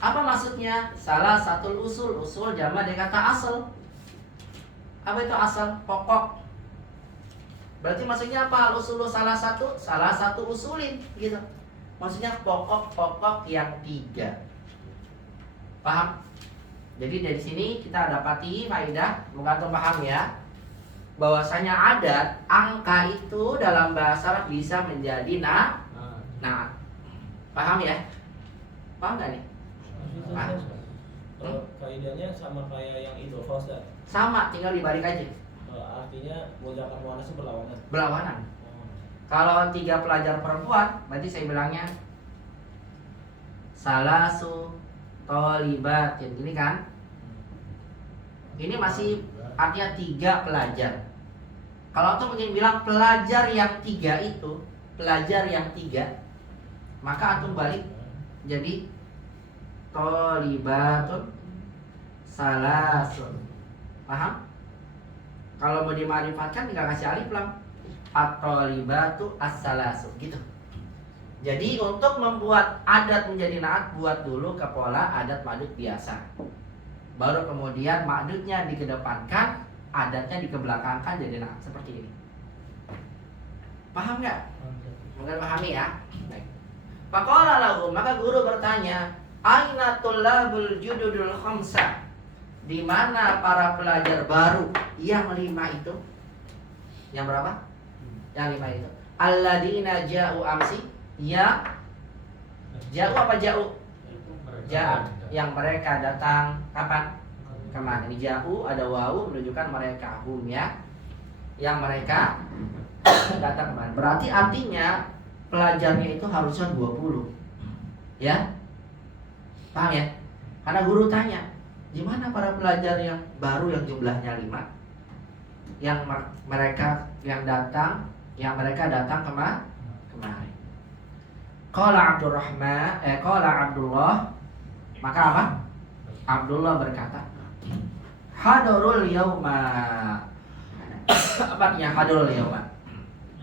Apa maksudnya? Salah satu usul. Usul jamak dari kata asal. Apa itu asal? Pokok. Berarti maksudnya apa? Usul salah satu usulin gitu. Maksudnya pokok-pokok yang 3. Paham? Jadi dari sini kita dapati faedah, semoga antum paham ya, bahwasanya adat angka itu dalam bahasa Arab bisa menjadi nah. Paham ya? Paham gak nih? Kalau kaidahnya sama kayak yang idhofah Ustaz. Sama, tinggal dibalik aja. Artinya muzakkar muannats berlawanan. Berlawanan. Kalau 3 pelajar perempuan, berarti saya bilangnya salasu tholibatin. Ini kan? Ini masih artinya 3 pelajar. Kalau tuh mungkin bilang pelajar yang 3 itu, pelajar yang 3, maka antum balik jadi tholibatun salasun. Paham? Kalau mau dimarifatkan tinggal kasih alif lam. At-tholibatu as-salasu gitu. Jadi untuk membuat adat menjadi naat, buat dulu ke pola adat madud biasa. Baru kemudian madudnya dikedepankan, adatnya dikebelakangkan jadi naat seperti ini. Paham nggak? Mungkin pahami ya. Baik. Faqala lahu, maka guru bertanya, aina tullabul jududul khamsa? Di mana para pelajar baru yang 5 itu? Yang berapa? Yang 5 itu. Alladzina ja'u amsi. Ya. Ja'u apa ja'u? Ja'u. Yang mereka datang kapan? Kemana? Ini ja'u ada wawu menunjukkan mereka, hum ya. Yang mereka datang kemana? Berarti artinya pelajarnya itu harusnya 20. Ya. Paham ya? Karena guru tanya, di mana para pelajar yang baru yang jumlahnya 5? Yang mereka datang kemari. Qala Abdullah, maka apa? Abdullah berkata, hadarul yauma. Apa artinya hadarul yauma?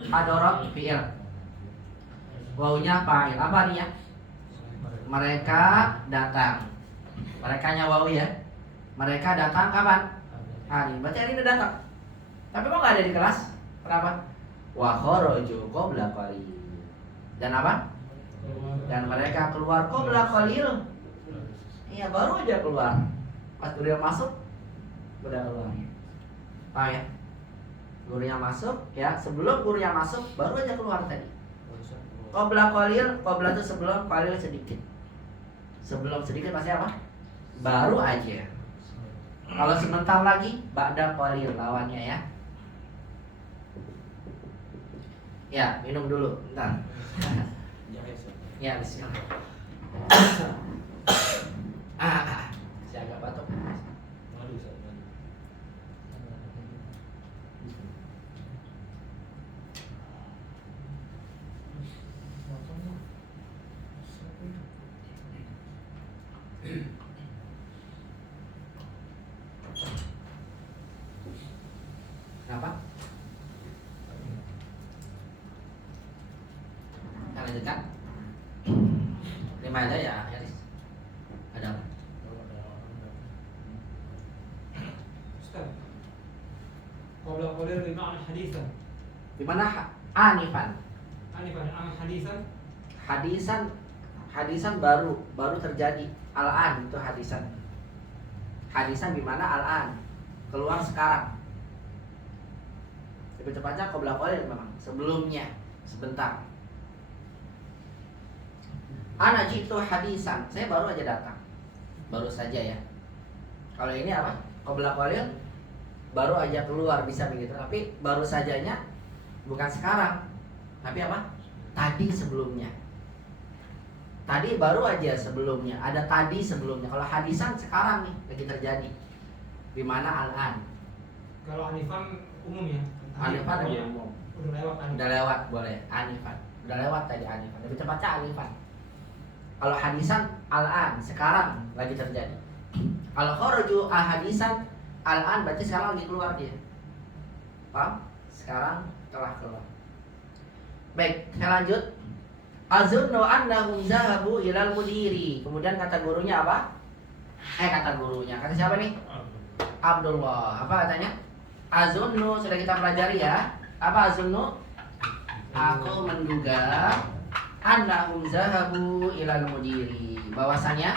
Hadarat fi'il. Wawunya fa'il. Apa artinya? Mereka datang. Merekanya wawu ya. Mereka datang kapan? Hari. Berarti hari ini datang. Tapi kok nggak ada di kelas? Kenapa? Wa kharaju qabla qalil. Dan apa? Dan mereka keluar qabla qalil. Iya, baru aja keluar. Pas gurunya masuk udah keluar. Paham ya? Gurunya masuk ya, sebelum gurunya masuk baru aja keluar tadi. Qabla qalil, qabla itu sebelum, qalil sedikit. Sebelum sedikit pasti apa? Baru aja. Kalau sebentar lagi ba'da qalil lawannya ya. Ya, minum dulu, bentar. Ya, bismillah. Saya agak batuk. Kenapa? Kita lanjutkan. 5 aja ya, Yaris. Ada apa? Ustaz, qabla qalil bima'na haditsan. Di mana anifan? Anifan an haditsan. Hadisan baru terjadi. Al-an itu hadisan. Hadisan di mana al-an? Keluar sekarang. Lebih tepatnya qabla qalil memang, sebelumnya, sebentar. Ana jitu hadisan, saya baru aja datang. Baru saja ya. Kalau ini apa? Qabla qalil baru aja keluar, bisa begitu. Tapi baru sajanya bukan sekarang. Tapi apa? Tadi sebelumnya. Tadi baru aja sebelumnya, ada tadi sebelumnya. Kalau hadisan sekarang nih lagi terjadi. Di mana al-an? Kalau anifan umum ya. Anifan umum. Udah lewat anifan. Udah lewat boleh, anifan. Udah lewat tadi anifan. Lebih tepatnya anifan. Kalau hadisan al-an, sekarang lagi terjadi. Kalau kharaju ahadisan al-an berarti sekarang lagi keluar dia. Paham? Sekarang telah keluar. Baik, saya lanjut. Azunnu annahum zahabu ilal mudiri. Kemudian kata gurunya apa? Kata siapa nih? Abdullah. Apa katanya? Azunnu, sudah kita pelajari ya. Apa azunnu? Aku menduga annahum zahabu ilal mudiri. Bahwasanya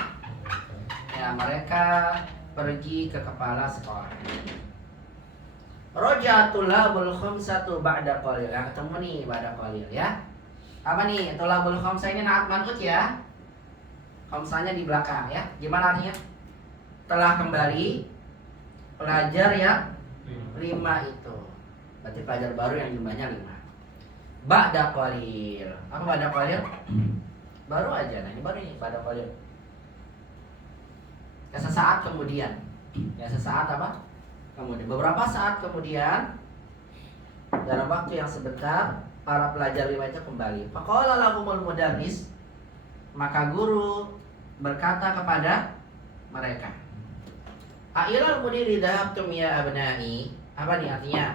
ya mereka pergi ke kepala sekolah. Rojatulabul khamsatu ba'da qalil. Yang ketemu nih ba'da qalil ya. Apa nih? Tulabul khamsah ini naat man'ut ya. Khamsahnya di belakang ya. Gimana artinya? Telah kembali pelajar yang 5 itu. Berarti pelajar baru yang jumlahnya 5. Ba'da qalil. Apa ba'da qalil? Baru aja. Nah, ini baru nih ba'da qalil. Ya, sesaat kemudian. Ya, sesaat apa? Kemudian beberapa saat kemudian, dalam waktu yang sebentar, para pelajar 5 itu kembali. Faqala lahumul mudarris, maka guru berkata kepada mereka, A'ilal mudiri dhahabtum ya abnai. Apa nih artinya?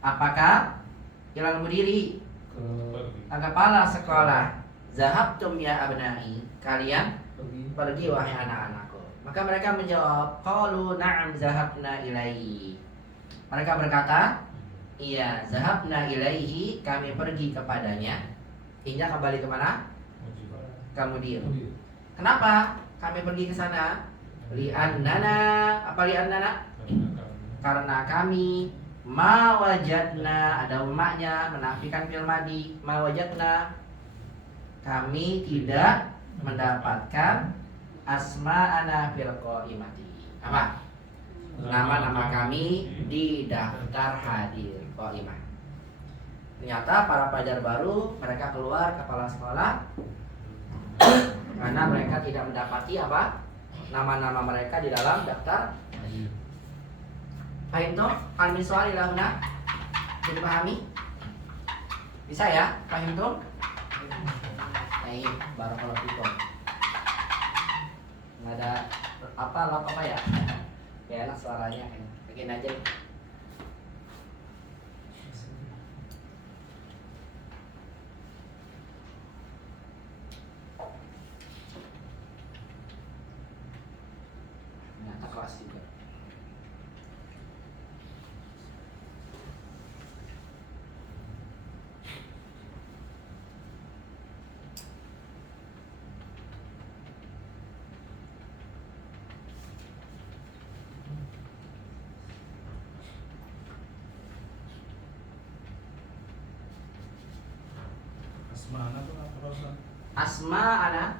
Apakah ilal mudiri, kepala sekolah, zahabtum ya abnai, kalian pergi wahai anak-anakku. Maka mereka menjawab, qalu na'am zahabna ilaihi. Mereka berkata, iya, zahabna ilaihi, kami pergi kepadanya. Hingga kembali kemana? Ke mudir. Kenapa kami pergi ke sana? Li'annana, apa li'annana? Karena kami ma wajadna, ada umaknya menafikan fil madi, ma wajadna, kami tidak mendapatkan asma'ana fil qaimati. Apa? Nama-nama kami di daftar hadir qaimah. Ternyata para pelajar baru, mereka keluar kepala sekolah karena mereka tidak mendapati apa? Nama-nama mereka di dalam daftar hadir. Paham toh? Almin soal ilahuna? Jadi pahami? Bisa ya? Paham toh? Baik, barakallahu fikum. Nggak ada apa ya? Ya enak suaranya, bikin aja. Ternyata kelas juga.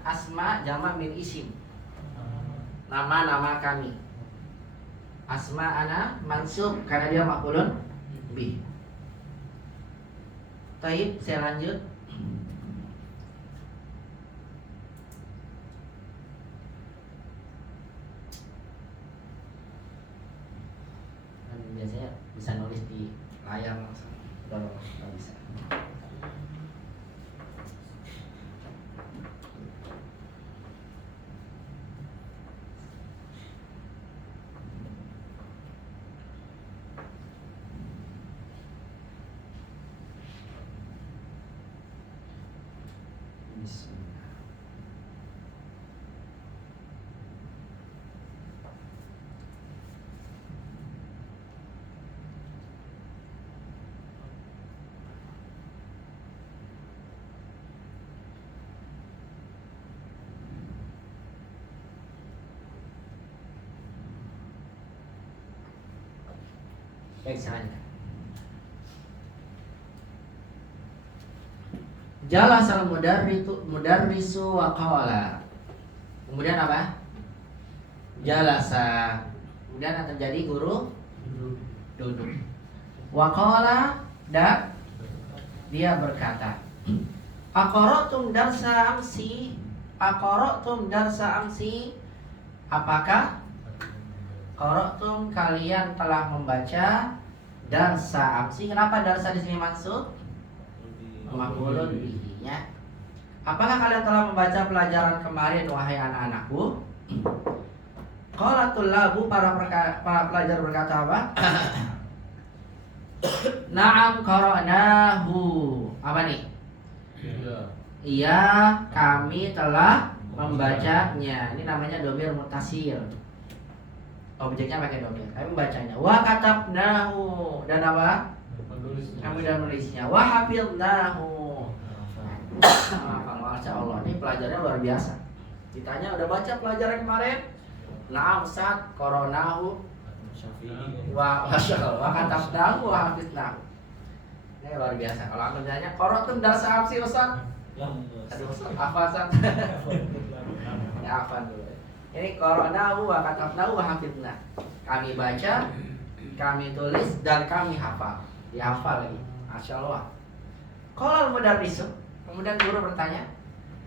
Asma jama min isim. Nama-nama kami. Asma ana mansub karena dia maf'ulun bih. Taib, saya lanjut. Biasanya bisa nulis di layar langsung. Udah bisa. Bismillah. Baik, selanjutnya. Jalasal mudarrisu wa qala. Kemudian apa? Jalasa. Kemudian akan terjadi guru duduk. Wa qala, dan dia berkata, Aqaratum darsa amsi. Aqaratum darsa amsi. Apakah qara'tum, kalian telah membaca darsa amsi? Kenapa darsa di sini maksud? Maf'ulun bihi-nya. Apakah kalian telah membaca pelajaran kemarin wahai anak-anakku? Qalatul labu, para pelajar berkata apa? Na'am qara'nahu. Apa nih? Iya, kami telah membacanya. Ini namanya domir mutasil. Objeknya pakai domir. Kami membacanya. Wa katabnahu. Dan apa? Kami udah menulisnya. Wa hafidnahu. Masya Allah, ini pelajarannya luar biasa. Ditanya udah baca pelajaran kemarin? Nah, Ustaz, koronahu Syafi'i. wa masya Allah, wa katabnahu wa hafidnahu. Ini luar biasa. Kalau aku tanya, korotun darsa apa sih Ustaz? Aduh, apa Ustaz? Ya apa dulu. Ini koronahu wa katabnahu wa hafidna. Kami baca, kami tulis, dan kami hafal. Dihafal lagi. Masya Allah. Kalau mudarrisu, kemudian guru bertanya,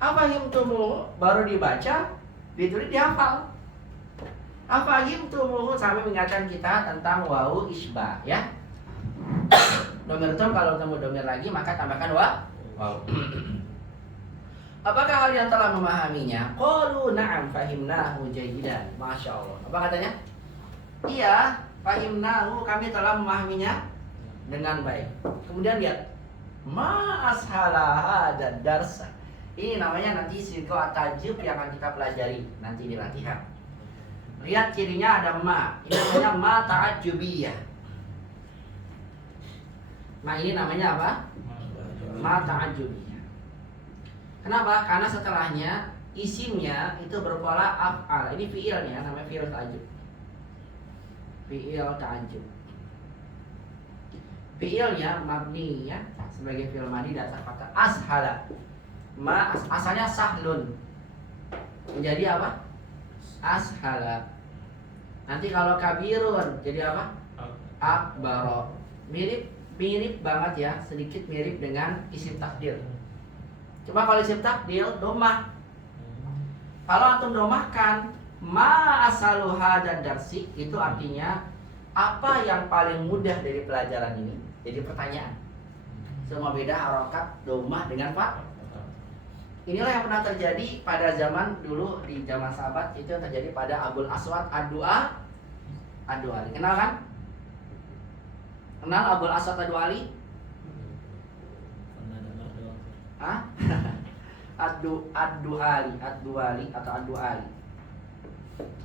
apa himtumu? Baru dibaca, ditulis, dihafal. Apa himtumu? Sampai mengingatkan kita tentang wau isbah, ya. Domir tum, kalau ketemu domir lagi maka tambahkan wau. Apakah kalian telah memahaminya? Qalu na'am fahimnahu jayyidan. Masya Allah. Apa katanya? Iya, fahimnahu, kami telah memahaminya dengan baik. Kemudian lihat, ma ashalaha dan darsa. Ini namanya nanti sirko atajub yang akan kita pelajari nanti di latihan. Lihat cirinya ada ma. Ini namanya ma ta'ajubiyah. Ma ini namanya apa? Ma ta'ajubiyah. Kenapa? Karena setelahnya isimnya itu berpola af'al. Ini fi'ilnya, namanya fi'il ta'ajub. Fi'il ta'ajub. Fi'ilnya mabni ya, sebagai fi'il madi dasar kata ashala. Ma asalnya sahlun. Menjadi apa? Ashala. Nanti kalau kabirun jadi apa? Akbaro. Mirip banget ya, sedikit mirip dengan isim takdir. Coba kalau isim takdir domah. Kalau antum domahkan ma asaluha dan darsi, itu artinya apa yang paling mudah dari pelajaran ini? Jadi pertanyaan. Semua beda harokat domah dengan fa. Inilah yang pernah terjadi pada zaman dulu, di zaman sahabat. Itu yang terjadi pada Abul Aswad Ad-Du'ali. Kenal kan? Kenal Abul Aswad Ad-Du'ali? Pernah dengar doang. Hah? Ad-Du'ali atau Ad-Du'ali.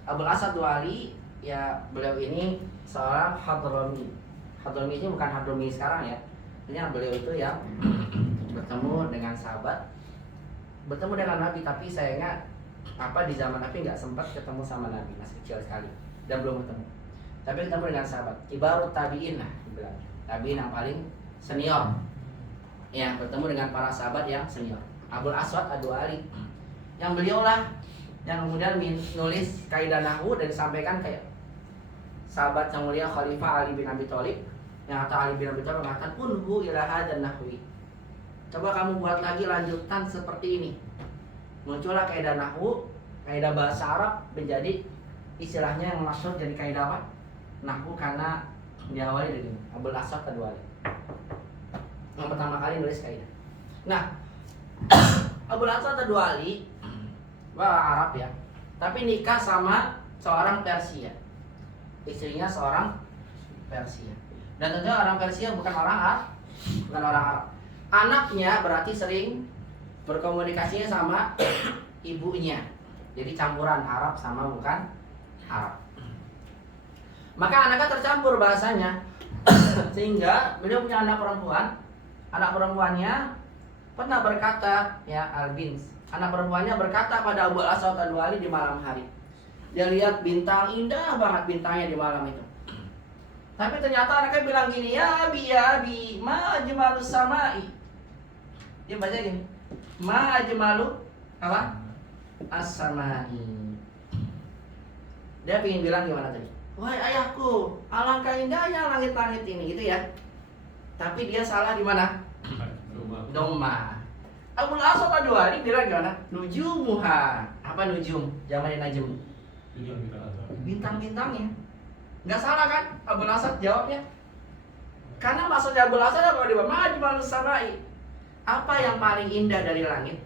Abul Aswad Ad-Du'ali, ya beliau ini seorang Hadrami. Hadrami ini bukan Hadrami sekarang ya. Ini beliau itu yang bertemu dengan sahabat, bertemu dengan Nabi, tapi sayangnya di zaman Nabi nggak sempat ketemu sama Nabi, masih kecil sekali dan belum ketemu. Tapi ketemu dengan sahabat, kibarut tabi'in lah dibilang. Tabi'in yang paling senior. Ya, bertemu dengan para sahabat yang senior. Abul Aswad Ad-Du'ali. Yang beliau lah yang kemudian nulis kaidah nahwu dan disampaikan kayak sahabat yang mulia Khalifah Ali bin Abi Thalib. Yang kata Ali bin Abi Thalib mengatakan unhu ila hadzal nahwi. Coba kamu buat lagi lanjutan seperti ini. Muncullah kaidah nahwu, kaidah bahasa Arab menjadi istilahnya yang masyhur jadi kaidah apa? Nahwu, karena diawali dari ini. Abul Aswad Ad-Du'ali yang pertama kali nulis kaidah. Nah, Abul Aswad Ad-Du'ali Arab ya, tapi nikah sama seorang Persia. Istrinya seorang Persia. Dan tentunya orang Persia bukan orang Arab. Anaknya berarti sering berkomunikasinya sama ibunya. Jadi campuran Arab sama bukan Arab. Maka anaknya tercampur bahasanya. Sehingga beliau punya anak perempuan. Anak perempuannya pernah berkata, ya Albins, anak perempuannya berkata pada Abul Aswad Ad-Du'ali di malam hari. Dia lihat bintang, indah banget bintangnya di malam itu. Tapi ternyata anaknya bilang gini, ya abi, ma ajmalus samai. Dia baca gini, ma ajmalu apa? As-samai. Dia ingin bilang gimana tadi? Wahai ayahku, alangkah indahnya langit-langit ini, gitu ya. Tapi dia salah di mana? Doma. Abul Aswad Ad-Du'ali bilang gimana? Nujumuha. Apa nujum? Jaman najm. Bintang-bintangnya. Nggak salah kan? Abul Aswad jawabnya. Karena maksudnya Abul Aswad kalau dia majmalus samai. Apa yang paling indah dari langit?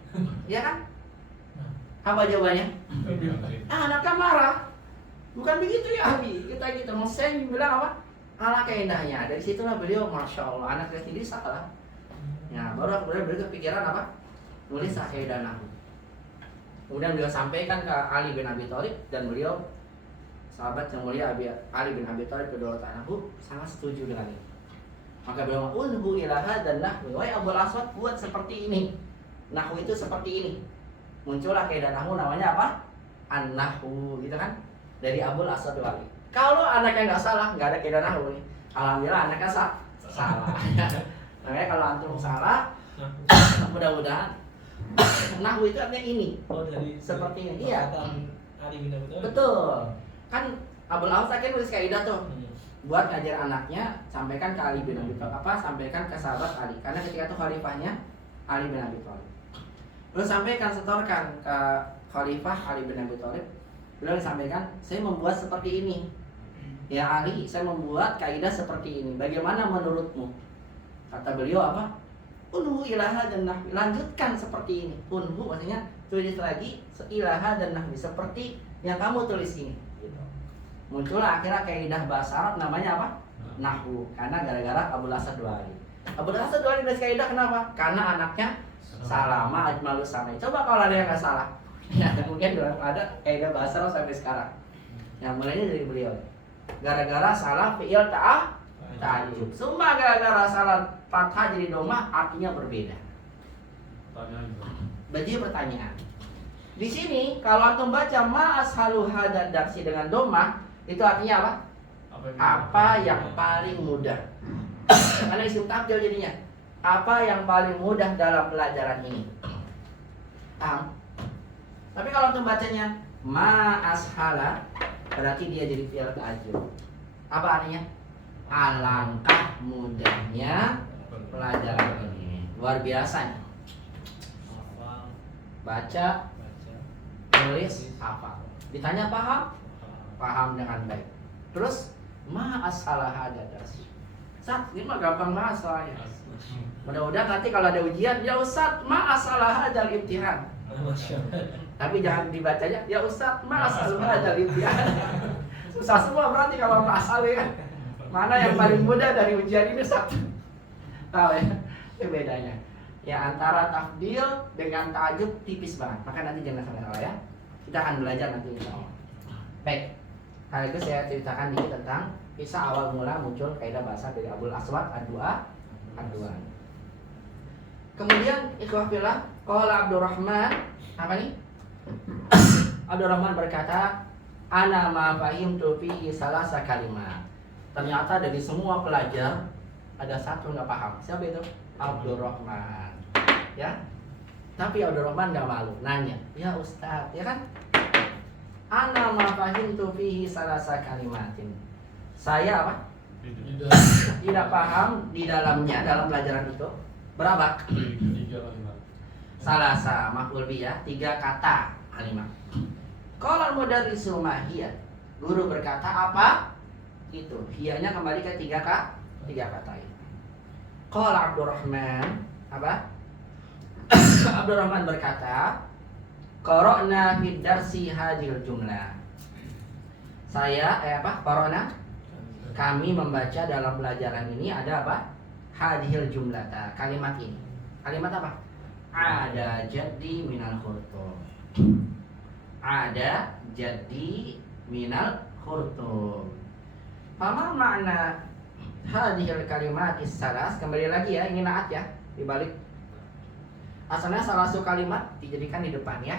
Ya kan? Apa jawabannya? Anaknya marah. Bukan begitu ya Abi. Kita gitu. Saya bilang apa? Ala keindahnya. Dari situlah beliau, masya Allah, anaknya sendiri salah. Ya, baru kemudian beliau kepikiran apa? nulis kaidah nahwu. Kemudian beliau sampaikan ke Ali bin Abi Thalib dan beliau sahabat yang mulia Ali bin Abi Thalib radhiyallahu anhu sangat setuju dengan ini. Maka beliau unhu ilaha dan nahwu. Wahai Abul Aswad, buat seperti ini. Nahwu itu seperti ini. Muncullah kaidah nahwu namanya apa? An-nahwu, gitu kan? Dari Abul Aswad Wali. Kalau anaknya nggak salah, nggak ada kaidah nahwu nih. Alhamdulillah anaknya salah. Makanya kalau antum salah, mudah-mudahan nahwu itu artinya ini. Oh, dari Seperti ini. Iya. Ali bin Abi Thalib. Betul. Kan Abul Aswad kan nulis kaidah tuh. Hmm. Buat ngajar anaknya, sampaikan ke Ali bin Abi Thalib, sampaikan ke sahabat Ali, karena ketika itu khalifahnya Ali bin Abi Thalib. Terus sampaikan, setorkan ke khalifah Ali bin Abi Thalib. Beliau disampaikan, saya membuat seperti ini. Ya Ali, saya membuat kaidah seperti ini. Bagaimana menurutmu? Kata beliau apa? Unhu ilaha dan nahwi. Lanjutkan seperti ini. Unhu maksudnya tulis lagi ilaha dan nahwi seperti yang kamu tulis ini. Gitu. Muncullah akhirnya kaidah bahasa Arab namanya apa? Nahwu. Karena gara-gara Abul Aswad Du'ali. Abul Aswad Du'ali nulis kaidah kenapa? Karena anaknya salah, ma'ajmalu sama. Coba kalau ada yang nggak salah. Ya, mungkin ada kaidah bahasa Arab sampai sekarang. Yang mulainya dari beliau. Gara-gara salah fi'il ta'ajub. Semua gara-gara salah fathah jadi domah artinya berbeda. Berarti pertanyaan. Di sini kalau antum baca ma'ashalu hadad darsi dengan domah, itu artinya apa? Apa yang paling mudah? Karena isim tabdil jadinya. Apa yang paling mudah dalam pelajaran ini? Paham? Tapi kalau antum bacanya ma'ashala, berarti dia jadi fi'il ta'ajub. Apa artinya? Alangkah mudahnya pelajaran ini. Luar biasa nih. Baca, tulis, hafal. Ditanya paham? Paham dengan baik. Terus ma'ashala hadad darsi. Ustaz, ini mah gampang banget soalnya. Mudah-mudahan nanti kalau ada ujian, ya Ustaz, ma'ashala hadal imtihan. Tapi jangan dibacanya, ya Ustaz, ma'ashala hadal imtihan. Susah semua berarti kalau ma'asal ya. Mana yang paling mudah dari ujian ini, Ustaz? Tahu ya? Itu bedanya. Ya antara tafdil dengan ta'ajub tipis banget. Maka nanti jangan sampai salah ya. Kita akan belajar nanti insyaallah. Baik. Hal itu saya ceritakan dikit tentang kisah awal mula muncul kaidah bahasa dari Abul Aswad ad-Du'a. Kemudian ikhwah fillah, qala Abdurrahman, apa nih? Abdurrahman berkata, ana ma fahimtu fihi salasa kalimat. Ternyata dari semua pelajar ada satu nggak paham. Siapa itu? Abdurrahman. Ya. Tapi Abdurrahman nggak malu, nanya, ya Ustaz, ya kan? Ana ma fahimtu fihi salasa kalimatin. Saya apa? Tidak paham di dalamnya, dalam pelajaran itu. Berapa? 3 kalimat. Salasa maf'ul bi ya, 3 kata kalimat. Qala al-mudarrisu ma hiya. Guru berkata apa? Itu. Hiyanya kembali ke 3 kata itu. Qala Abdurrahman, apa? Abdurrahman berkata, qara'na fid darsi hadhil jumlah. Saya qara'na, kami membaca dalam pelajaran ini ada apa? Hadhil jumlah, kalimat ini. Kalimat apa? Ada jadi minal khurtum. Ada jadi minal khurtum. Fama makna hadhil kalimat salas. Kembali lagi ya, ini naat ya, dibalik. Asalnya salah satu kalimat dijadikan di depan ya.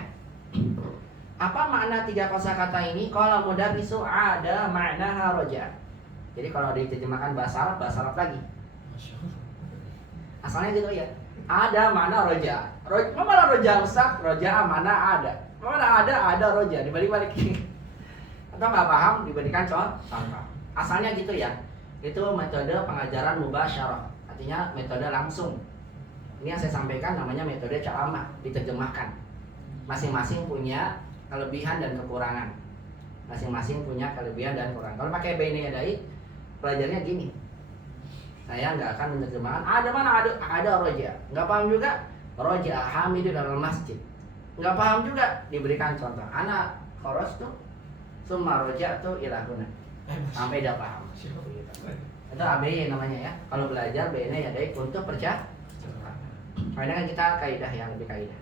Apa makna 3 kosakata ini? Kalau mudarrisu ada makna roja. Jadi kalau diterjemahkan bahasa Arab lagi. Asalnya gitu ya. Ada mana roja. Mana roja Ustaz? Roja mana ada. Mana ada roja. Dibalik-balik. Atau nggak paham diberikan contoh. Asalnya gitu ya. Itu metode pengajaran mubasyarah. Artinya metode langsung. Ini yang saya sampaikan namanya metode ceramah, diterjemahkan. Masing-masing punya kelebihan dan kekurangan. Masing-masing punya kelebihan dan kekurangan. Kalau pakai baini yadai, pelajarnya gini. Saya nggak akan menerjemahkan ada roja. Nggak paham juga roja hamidu dalam masjid. Nggak paham juga diberikan contoh. Anak khoros tuh summa roja tuh ilahuna. Sampai dia paham. Itu ABY namanya ya. Kalau belajar baini yadai untuk percaya. Karena kan kita kaidah yang lebih kaidah.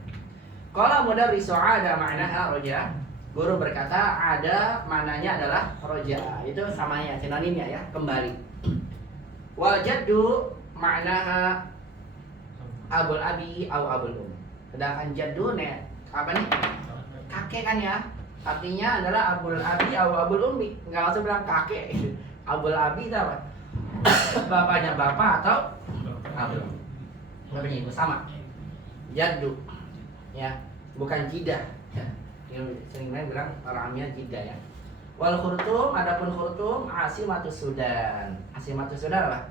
Qala mudarrisu ada maknaha roja. Guru berkata ada maknanya adalah roja. Itu samanya sinonimnya ya, kembali. Wal jaddu maknaha abul abi au abul um. Sedangkan jaddu apa nih? Kakek kan ya. Artinya adalah abul abi au abul ummi. Enggak langsung bilang kakek. Abul abi itu apa? Bapaknya bapak atau abul. Bapaknya itu sama. Jaddu. Ya, bukan jidah. Ya. Yang sering bilang orangnya jidah ya. Wal khurtum, adapun khurtum Asimatus Sudan. Asimatus Sudan apa?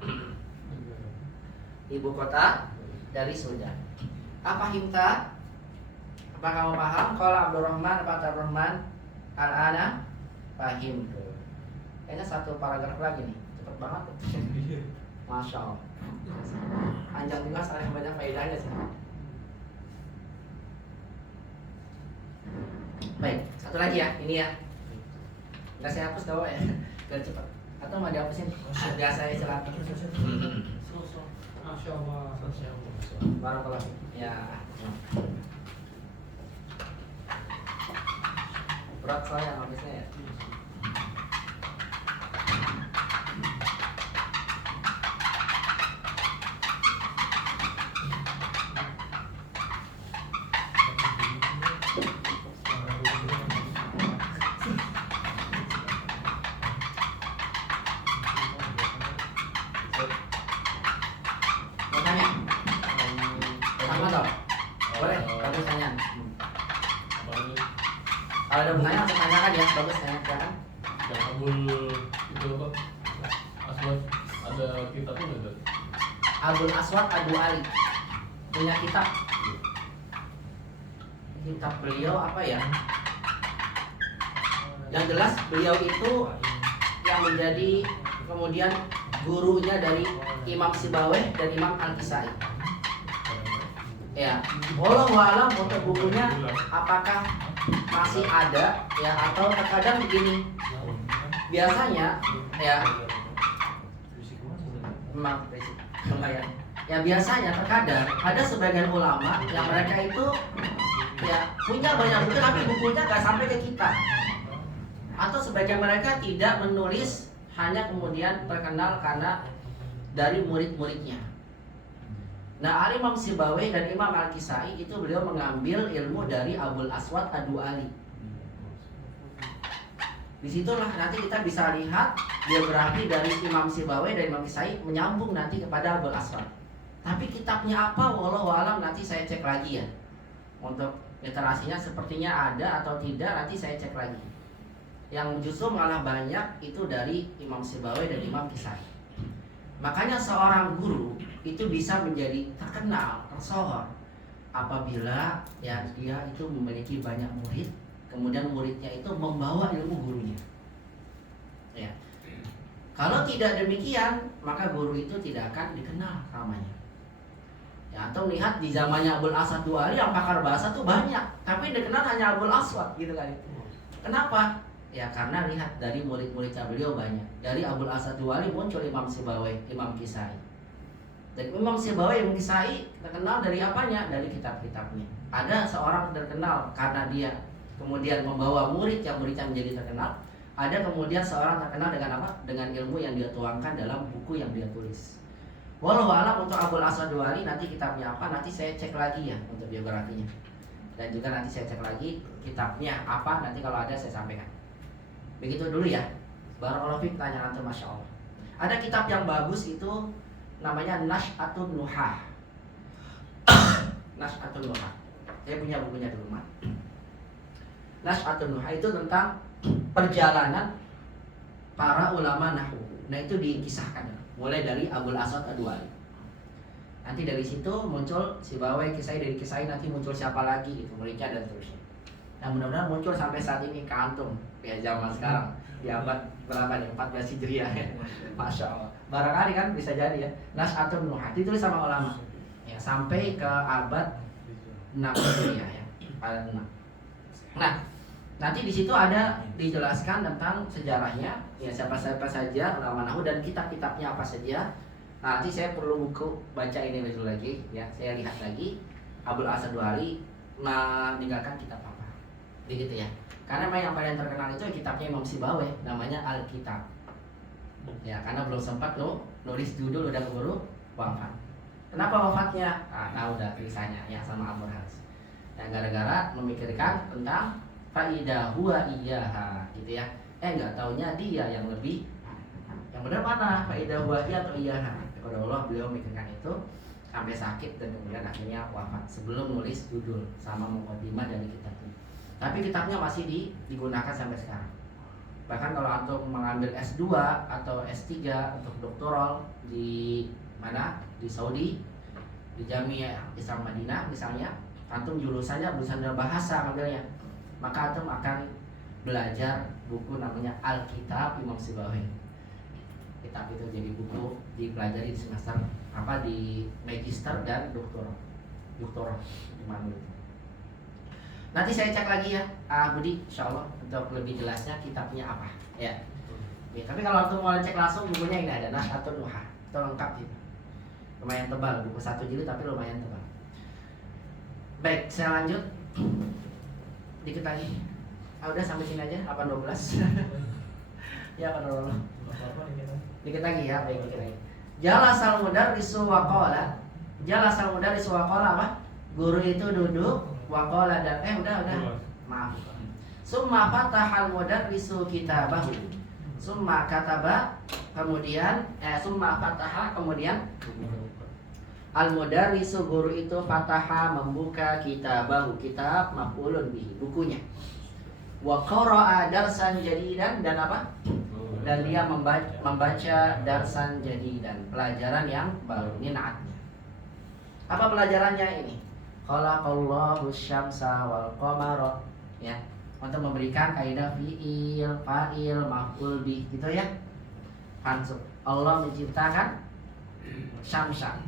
Ibu kota dari Sudan. Apa himta? Apa kamu paham? Kalau Abdurrahman apa Abdurrahman? Al-ana pahim. Kayaknya satu paragraf lagi nih. Cepet banget. Masya Allah. Panjang juga soalnya banyak faedahnya sih. Baik, satu lagi ya, ini ya. Nggak saya hapus tau ya, biar cepat. Atau mau dihapusin? Biasa ya silakan. Masya Allah. Barakallah. Ya. Berat soalnya habisnya ya. Mau tanya? Sama toh? Boleh, bagus tanya. Kalau ada pertanyaan langsung tanyakan ya, bagus tanya kan? Yang abul itu apa? Aswad ada kitabnya nggak ada? Abul Aswad Abu Ali punya kitab. Kitab beliau apa ya? Yang jelas beliau itu yang menjadi kemudian gurunya dari Imam Sibawayh dan Imam Al-Kisai. Ya, wallahu alam untuk bukunya apakah masih ada ya atau terkadang begini. Biasanya ya memang lumayan. Ya biasanya terkadang ada sebagian ulama yang mereka itu ya punya banyak buku tapi bukunya nggak sampai ke kita. Atau sebagian mereka tidak menulis, hanya kemudian terkenal karena dari murid-muridnya. Nah, Imam Sibawayh dan Imam Al-Kisai itu beliau mengambil ilmu dari Abul Aswad Adu Ali. Disitulah nanti kita bisa lihat biografi dari Imam Sibawayh dan Imam Kisai menyambung nanti kepada Abul Aswad. Tapi kitabnya apa? Wallahu alam nanti saya cek lagi ya. Untuk literasinya sepertinya ada atau tidak nanti saya cek lagi. Yang justru malah banyak itu dari Imam Sibawayh dan Imam Kisai. Makanya seorang guru itu bisa menjadi terkenal, tersohor apabila ya dia itu memiliki banyak murid, kemudian muridnya itu membawa ilmu gurunya. Ya. Kalau tidak demikian, maka guru itu tidak akan dikenal namanya. Ya, atau lihat di zamannya Abul Aswad Duali yang pakar bahasa tuh banyak, tapi dikenal hanya Abul Aswad gitu kan. Kenapa? Ya karena lihat dari murid-muridnya beliau banyak. Dari Abul Aswad Duali muncul Imam Sibawayh, Imam Kisai. Dan Imam Sibawayh, Imam Kisai terkenal dari apanya? Dari kitab-kitabnya. Ada seorang terkenal karena dia kemudian membawa murid yang muridnya menjadi terkenal. Ada kemudian seorang terkenal dengan apa? Dengan ilmu yang dia tuangkan dalam buku yang dia tulis. Wallahu a'lam untuk Abul Aswad Duali nanti kitabnya apa? Nanti saya cek lagi ya untuk biografinya. Dan juga nanti saya cek lagi kitabnya apa, nanti kalau ada saya sampaikan. Begitu dulu ya. Barakallahu fiik, tanya antum Masya Allah. Ada kitab yang bagus itu namanya Nash'atun Nuhah. Nash'atun Nuhah. Saya punya bukunya dulu, Mak. Nash'atun Nuhah itu tentang perjalanan para ulama nahwu. Nah, itu dikisahkan mulai dari Abul Aswad Ad-Duali. Nanti dari situ muncul Sibawayh, Kisai, dari Kisai nanti muncul siapa lagi gitu, muridnya dan seterusnya. Nah, mudah-mudahan muncul sampai saat ini ke antum ya zaman sekarang di abad berapa nih? 14 Hijriah ya. Masya Allah. Barangkali kan bisa jadi ya. Nash'atun Nuhah ditulis sama ulama. Ya, sampai ke abad 6 Hijriah ya. Abad 6. Nah, nanti di situ ada dijelaskan tentang sejarahnya, ya siapa-siapa saja ulama nahwu dan kitab-kitabnya apa saja. Nanti saya perlu buku baca ini dulu lagi ya. Saya lihat lagi Abul Asad Duhali meninggalkan kitab apa. Begitu ya. Karena yang paling terkenal itu kitabnya Imam Sibawai, namanya Al-Kitab. Ya, karena belum sempat nulis judul udah keburu wafat. Kenapa wafatnya? Tahu dah tulisannya ya sama Abu Haris. Ya gara-gara memikirkan tentang faidah huwa iyyaha gitu ya. Enggak taunya dia yang lebih yang benar mana? Faidah huwa iyyaha atau iyyaha? Kepada Allah beliau memikirkan itu sampai sakit dan kemudian akhirnya wafat sebelum nulis judul sama mukadimah dari kitab itu. Tapi kitabnya masih digunakan sampai sekarang. Bahkan kalau antum mengambil S2 atau S3 untuk doktoral di mana? Di Saudi, di Jamiah Islam Madinah misalnya, antum jurusannya bahasa ambilnya. Maka antum akan belajar buku namanya Al-Kitab Imam Sibawai. Kitab itu jadi buku dipelajari di semester di magister dan doktoral di mana itu. Nanti saya cek lagi ya, Budi, insyaallah untuk lebih jelasnya kitabnya apa ya. Tapi kalau antum mau cek langsung bukunya ini ada Nash'atun Nuha, itu lengkap gitu. Lumayan tebal, buku 1 jilid tapi lumayan tebal. Baik, saya lanjut. Dikit lagi. Udah sampai sini aja 8:12. Ya kalau dikit lagi ya, baik dikit lagi. Jalasal mudarrisu wa qala. Jalasal mudarrisu wa qala apa? Guru itu duduk wa qala dan udah. Maaf. Summa fatahal mudarrisu kitabahu. Summa kataba kemudian summa fataha kemudian al mudarrisu guru itu fataha membuka kitabahu, kitab maf'ulun bihi, bukunya. Wa qara'a darsan jadidan dan apa? Dan dia membaca darsan jadidan, pelajaran yang baru. Ini naatnya. Apa pelajarannya ini? Khalaqallahu syamsa wal qamara ya. Untuk memberikan kaidah fi'il, fa'il, maf'ul bih gitu ya. Mansub. Allah menciptakan syamsa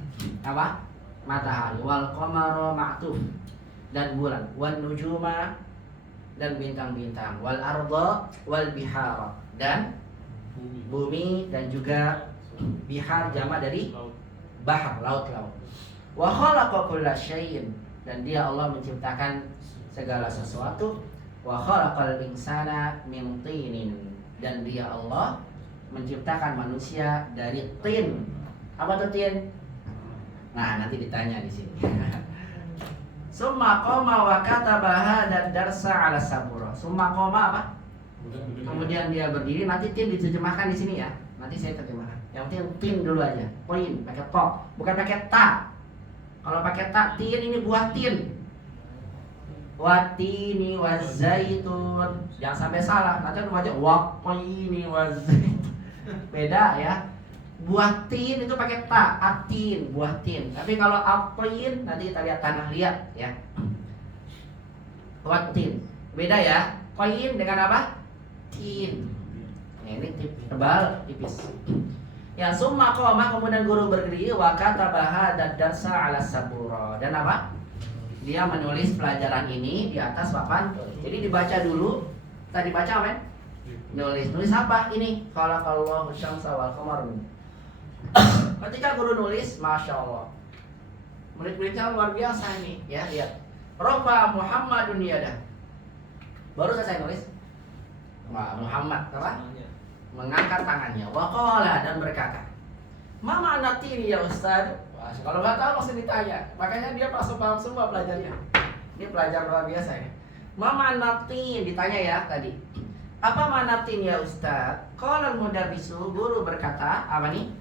apa? Matahari, wal qamara ma'tuf dan bulan, wan nujuma dan bintang-bintang, wal arda wal bihara dan bumi dan juga bihar jama dari bahar, laut-laut. Wa khalaqa kulla syai'in dan dia Allah menciptakan segala sesuatu. Wa khalaqal insana min tinin dan dia Allah menciptakan manusia dari tin. Apa itu tin? Nah, nanti ditanya di sini. Summa qoma wa katabaha dan darsa ala sabura. Summa qoma apa? Kemudian dia berdiri, nanti tin diterjemahkan di sini ya. Nanti saya terjemahkan. Yang penting tin dulu aja. Poin pakai to, bukan pakai ta. Kalau pakai ta, tin ini buah tin. Watini wazaitun. Jangan sampai salah. Nanti baca watini wazaitun. Beda ya. Buah tin itu pakai ta, atin, buah tin. Tapi kalau atin nanti kita lihat tanah liat ya. Watin. Beda ya. Koin dengan apa? Tin. Nah, ini tebal, tipis. Ya summa qoma kemudian guru berdiri wa katabaha dan darsa ala sabura. Dan apa? Dia menulis pelajaran ini di atas papan tulis. Jadi dibaca dulu. Tadi baca apa? Nulis apa ini? Khalaqallahu syamsa wal qamara. Ketika guru nulis, masya Allah, murid-muridnya luar biasa ini. Ya lihat. Rafa Muhammadun yadah. Baru selesai nulis. Wah, Muhammad apa? Mengangkat tangannya. Wa qala dan berkata, "Ma ma'na tini ya Ustaz?" Wah, kalau nggak tahu langsung ditanya. Makanya dia langsung paham semua pelajarnya. Ini pelajar luar biasa ya. Ma ma'na tin ditanya ya tadi. Apa makna tin ya Ustaz? Qala al-mudarrisu, guru berkata, apa nih?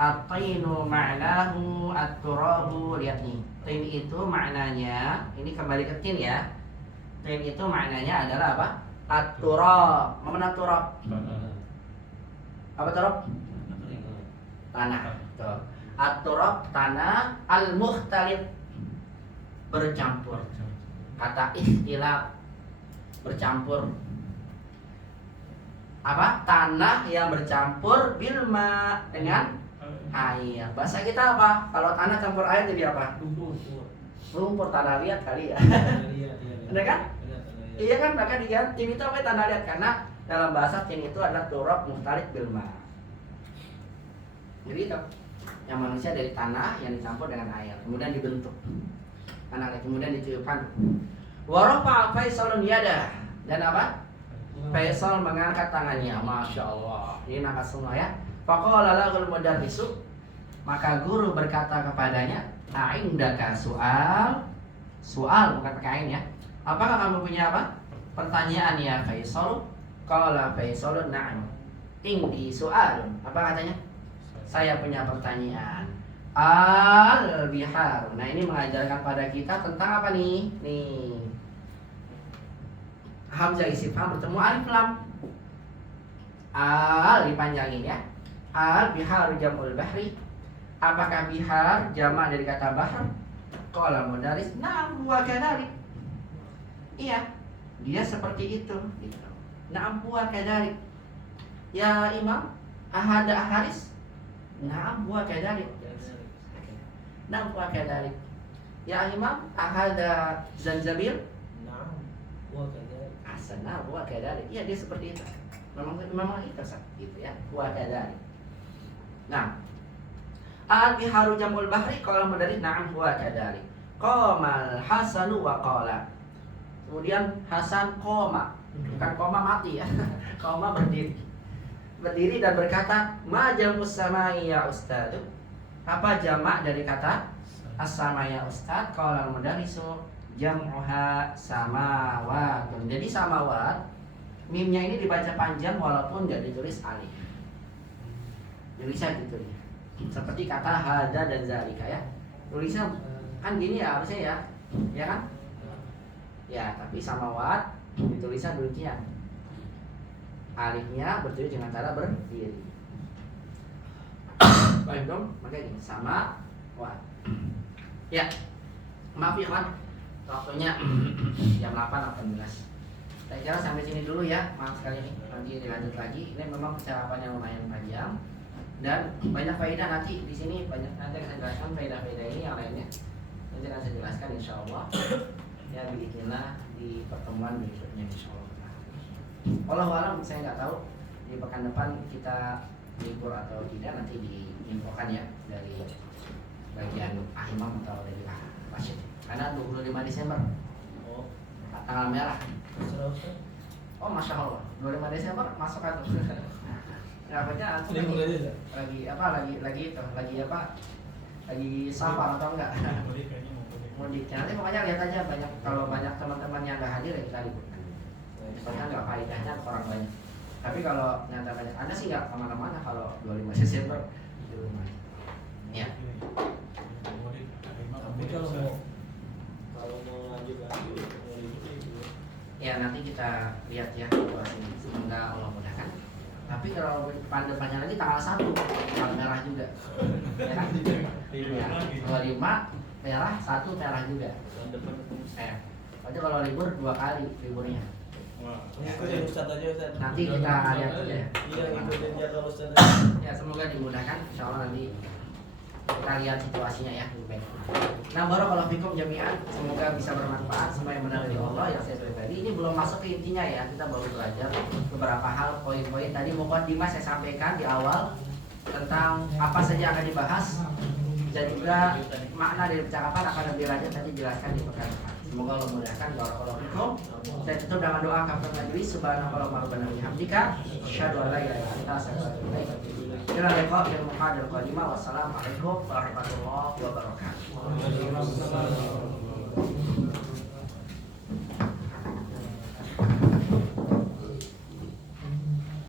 At-tinu ma'nahu at-turabu. Lihat nih. Tin itu maknanya, ini kembali ke tin ya. Tin itu maknanya adalah apa? At-turab. Mana turab? Apa turab? Tanah. Tuh. At-turab tanah, al-mukhtalif bercampur. Kata ikhtilaf bercampur. Apa? Tanah yang bercampur bilma dengan air. Bahasa kita apa? Kalau tanah campur air jadi apa? Lumpur tanah liat kali ya. Benar kan? Iya kan? Maka dia tin itu apa? Tanah liat karena dalam bahasa tin itu adalah turab mukhtalif bilma. Jadi itu. Yang manusia dari tanah yang dicampur dengan air, kemudian dibentuk. Anaknya kemudian ditiupkan. Wa rafa'a Faisalun yadah. Dan apa? Faisal mengangkat tangannya. Masya Allah. Ini angkat semua ya. Faqala lahul mudarrisu. Maka guru berkata kepadanya, "A'indaka su'al?" Su'al bukan pakai ain ya. Apakah kamu punya apa? Pertanyaan ya Faisal. Qala Faisalun na'am. Indi su'alun. Apa katanya? Saya punya pertanyaan. Al-bihar. Nah, ini mengajarkan pada kita tentang apa nih? Nih. Hamzah istifham bertemu alif lam. Al dipanjangin ya. Al-bihar jam'ul bahri. Apakah bihar jamak dari kata bahr? Qala mudaris, na'am wa kadzalik. Iya, dia seperti itu gitu. Na'am wa kadzalik. Ya Imam, ahada haris? Na'am wa kadzalik. Na'am wa kadzalik. Ya Imam, ahada zanjabil? Nah, wa kadzalik. Asana wa kadzalik. Iya, dia seperti itu. Memang itu gitu ya. Wa kadzalik. Nah, al-biharu jamul bahri qala mudaris na'am wa kadzalik. Qamal Hasanu wa qala. Kemudian Hasan qoma. Bukan koma mati ya. Qoma berdiri. Berdiri dan berkata, "Ma jamus samai ya ustaz?" Apa jamak dari kata as-sama ya ustaz? Qala mudarrisu jam'uha samawatun. Jadi samawat mimnya ini dibaca panjang walaupun enggak ditulis alif. Tulisnya gitu ya. Seperti kata hada dan zalika ya. Tulisnya kan gini ya harusnya ya. Ya kan? Ya, tapi samawat ditulisnya demikian. Alifnya bertulis dengan cara berdiri. Baik dong, makanya sama wa. Ya. Maaf ya kan. Waktunya jam 8:18. Saya kira sampai sini dulu ya. Maaf sekali nih. Nanti dilanjut lagi. Ini memang percakapan yang lumayan panjang dan banyak faedah nanti di sini banyak nanti akan saya jelaskan faedah-faedah ini yang lainnya. Nanti akan saya jelaskan insyaallah. Ya biiznillah di pertemuan berikutnya insyaallah. Wallahu alam, saya nggak tahu di pekan depan kita libur atau tidak, nanti diinfokan ya dari bagian Ahimam atau dari Rashid. Karena 25 Desember Oh, tanggal merah. terus Ustaz. Oh masya Allah, 25 Desember masuk kan? Nggak baca aku Libur aja, Ustaz. lagi apa? Lagi apa? Lagi safar atau enggak? Mudik. Nanti pokoknya lihat aja banyak, kalau banyak teman-teman yang nggak hadir ya kita liburkan. Soalnya nggak faedahnya orang banyak. Tapi kalau nyata banyak, Anda sih nggak kemana-mana kalau 25 Desember di rumah. Ya. Tapi kalau mau lanjut lagi, mau libur gitu. Ya nanti kita lihat ya situasi. Semoga Allah mudahkan. Tapi kalau depannya lagi tanggal 1 tanggal merah juga. Ya kan? Ya, 25 merah, 1 merah juga. Berarti kalau libur 2 kali liburnya. Ikutin Ustaz aja Ustaz. Nanti kita lihat aja ya. Iya, ikutin jadwal Ustaz. Ya semoga dimudahkan. Insya Allah nanti kita lihat situasinya ya. Nah barakallahu fikum jami'an. Semoga bisa bermanfaat. Semua yang benar dari Allah, yang saya pribadi. Ini belum masuk ke intinya ya. Kita baru belajar beberapa hal, poin-poin. Tadi muqaddimah saya sampaikan di awal tentang apa saja yang akan dibahas dan juga makna dari percakapan akan lebih lanjut nanti jelaskan di pekan depan. Semoga Allah memudahkan. Barakallahu fikum. Saya tutup dengan doa kafaratul majlis. Subhanakallahumma rabbana wa bihamdika asyhadu an la ilaha illa anta astaghfiruka wa atubu ilaik. Ila liqa fil muhadar qadimah. Wassalamualaikum warahmatullahi wabarakatuh.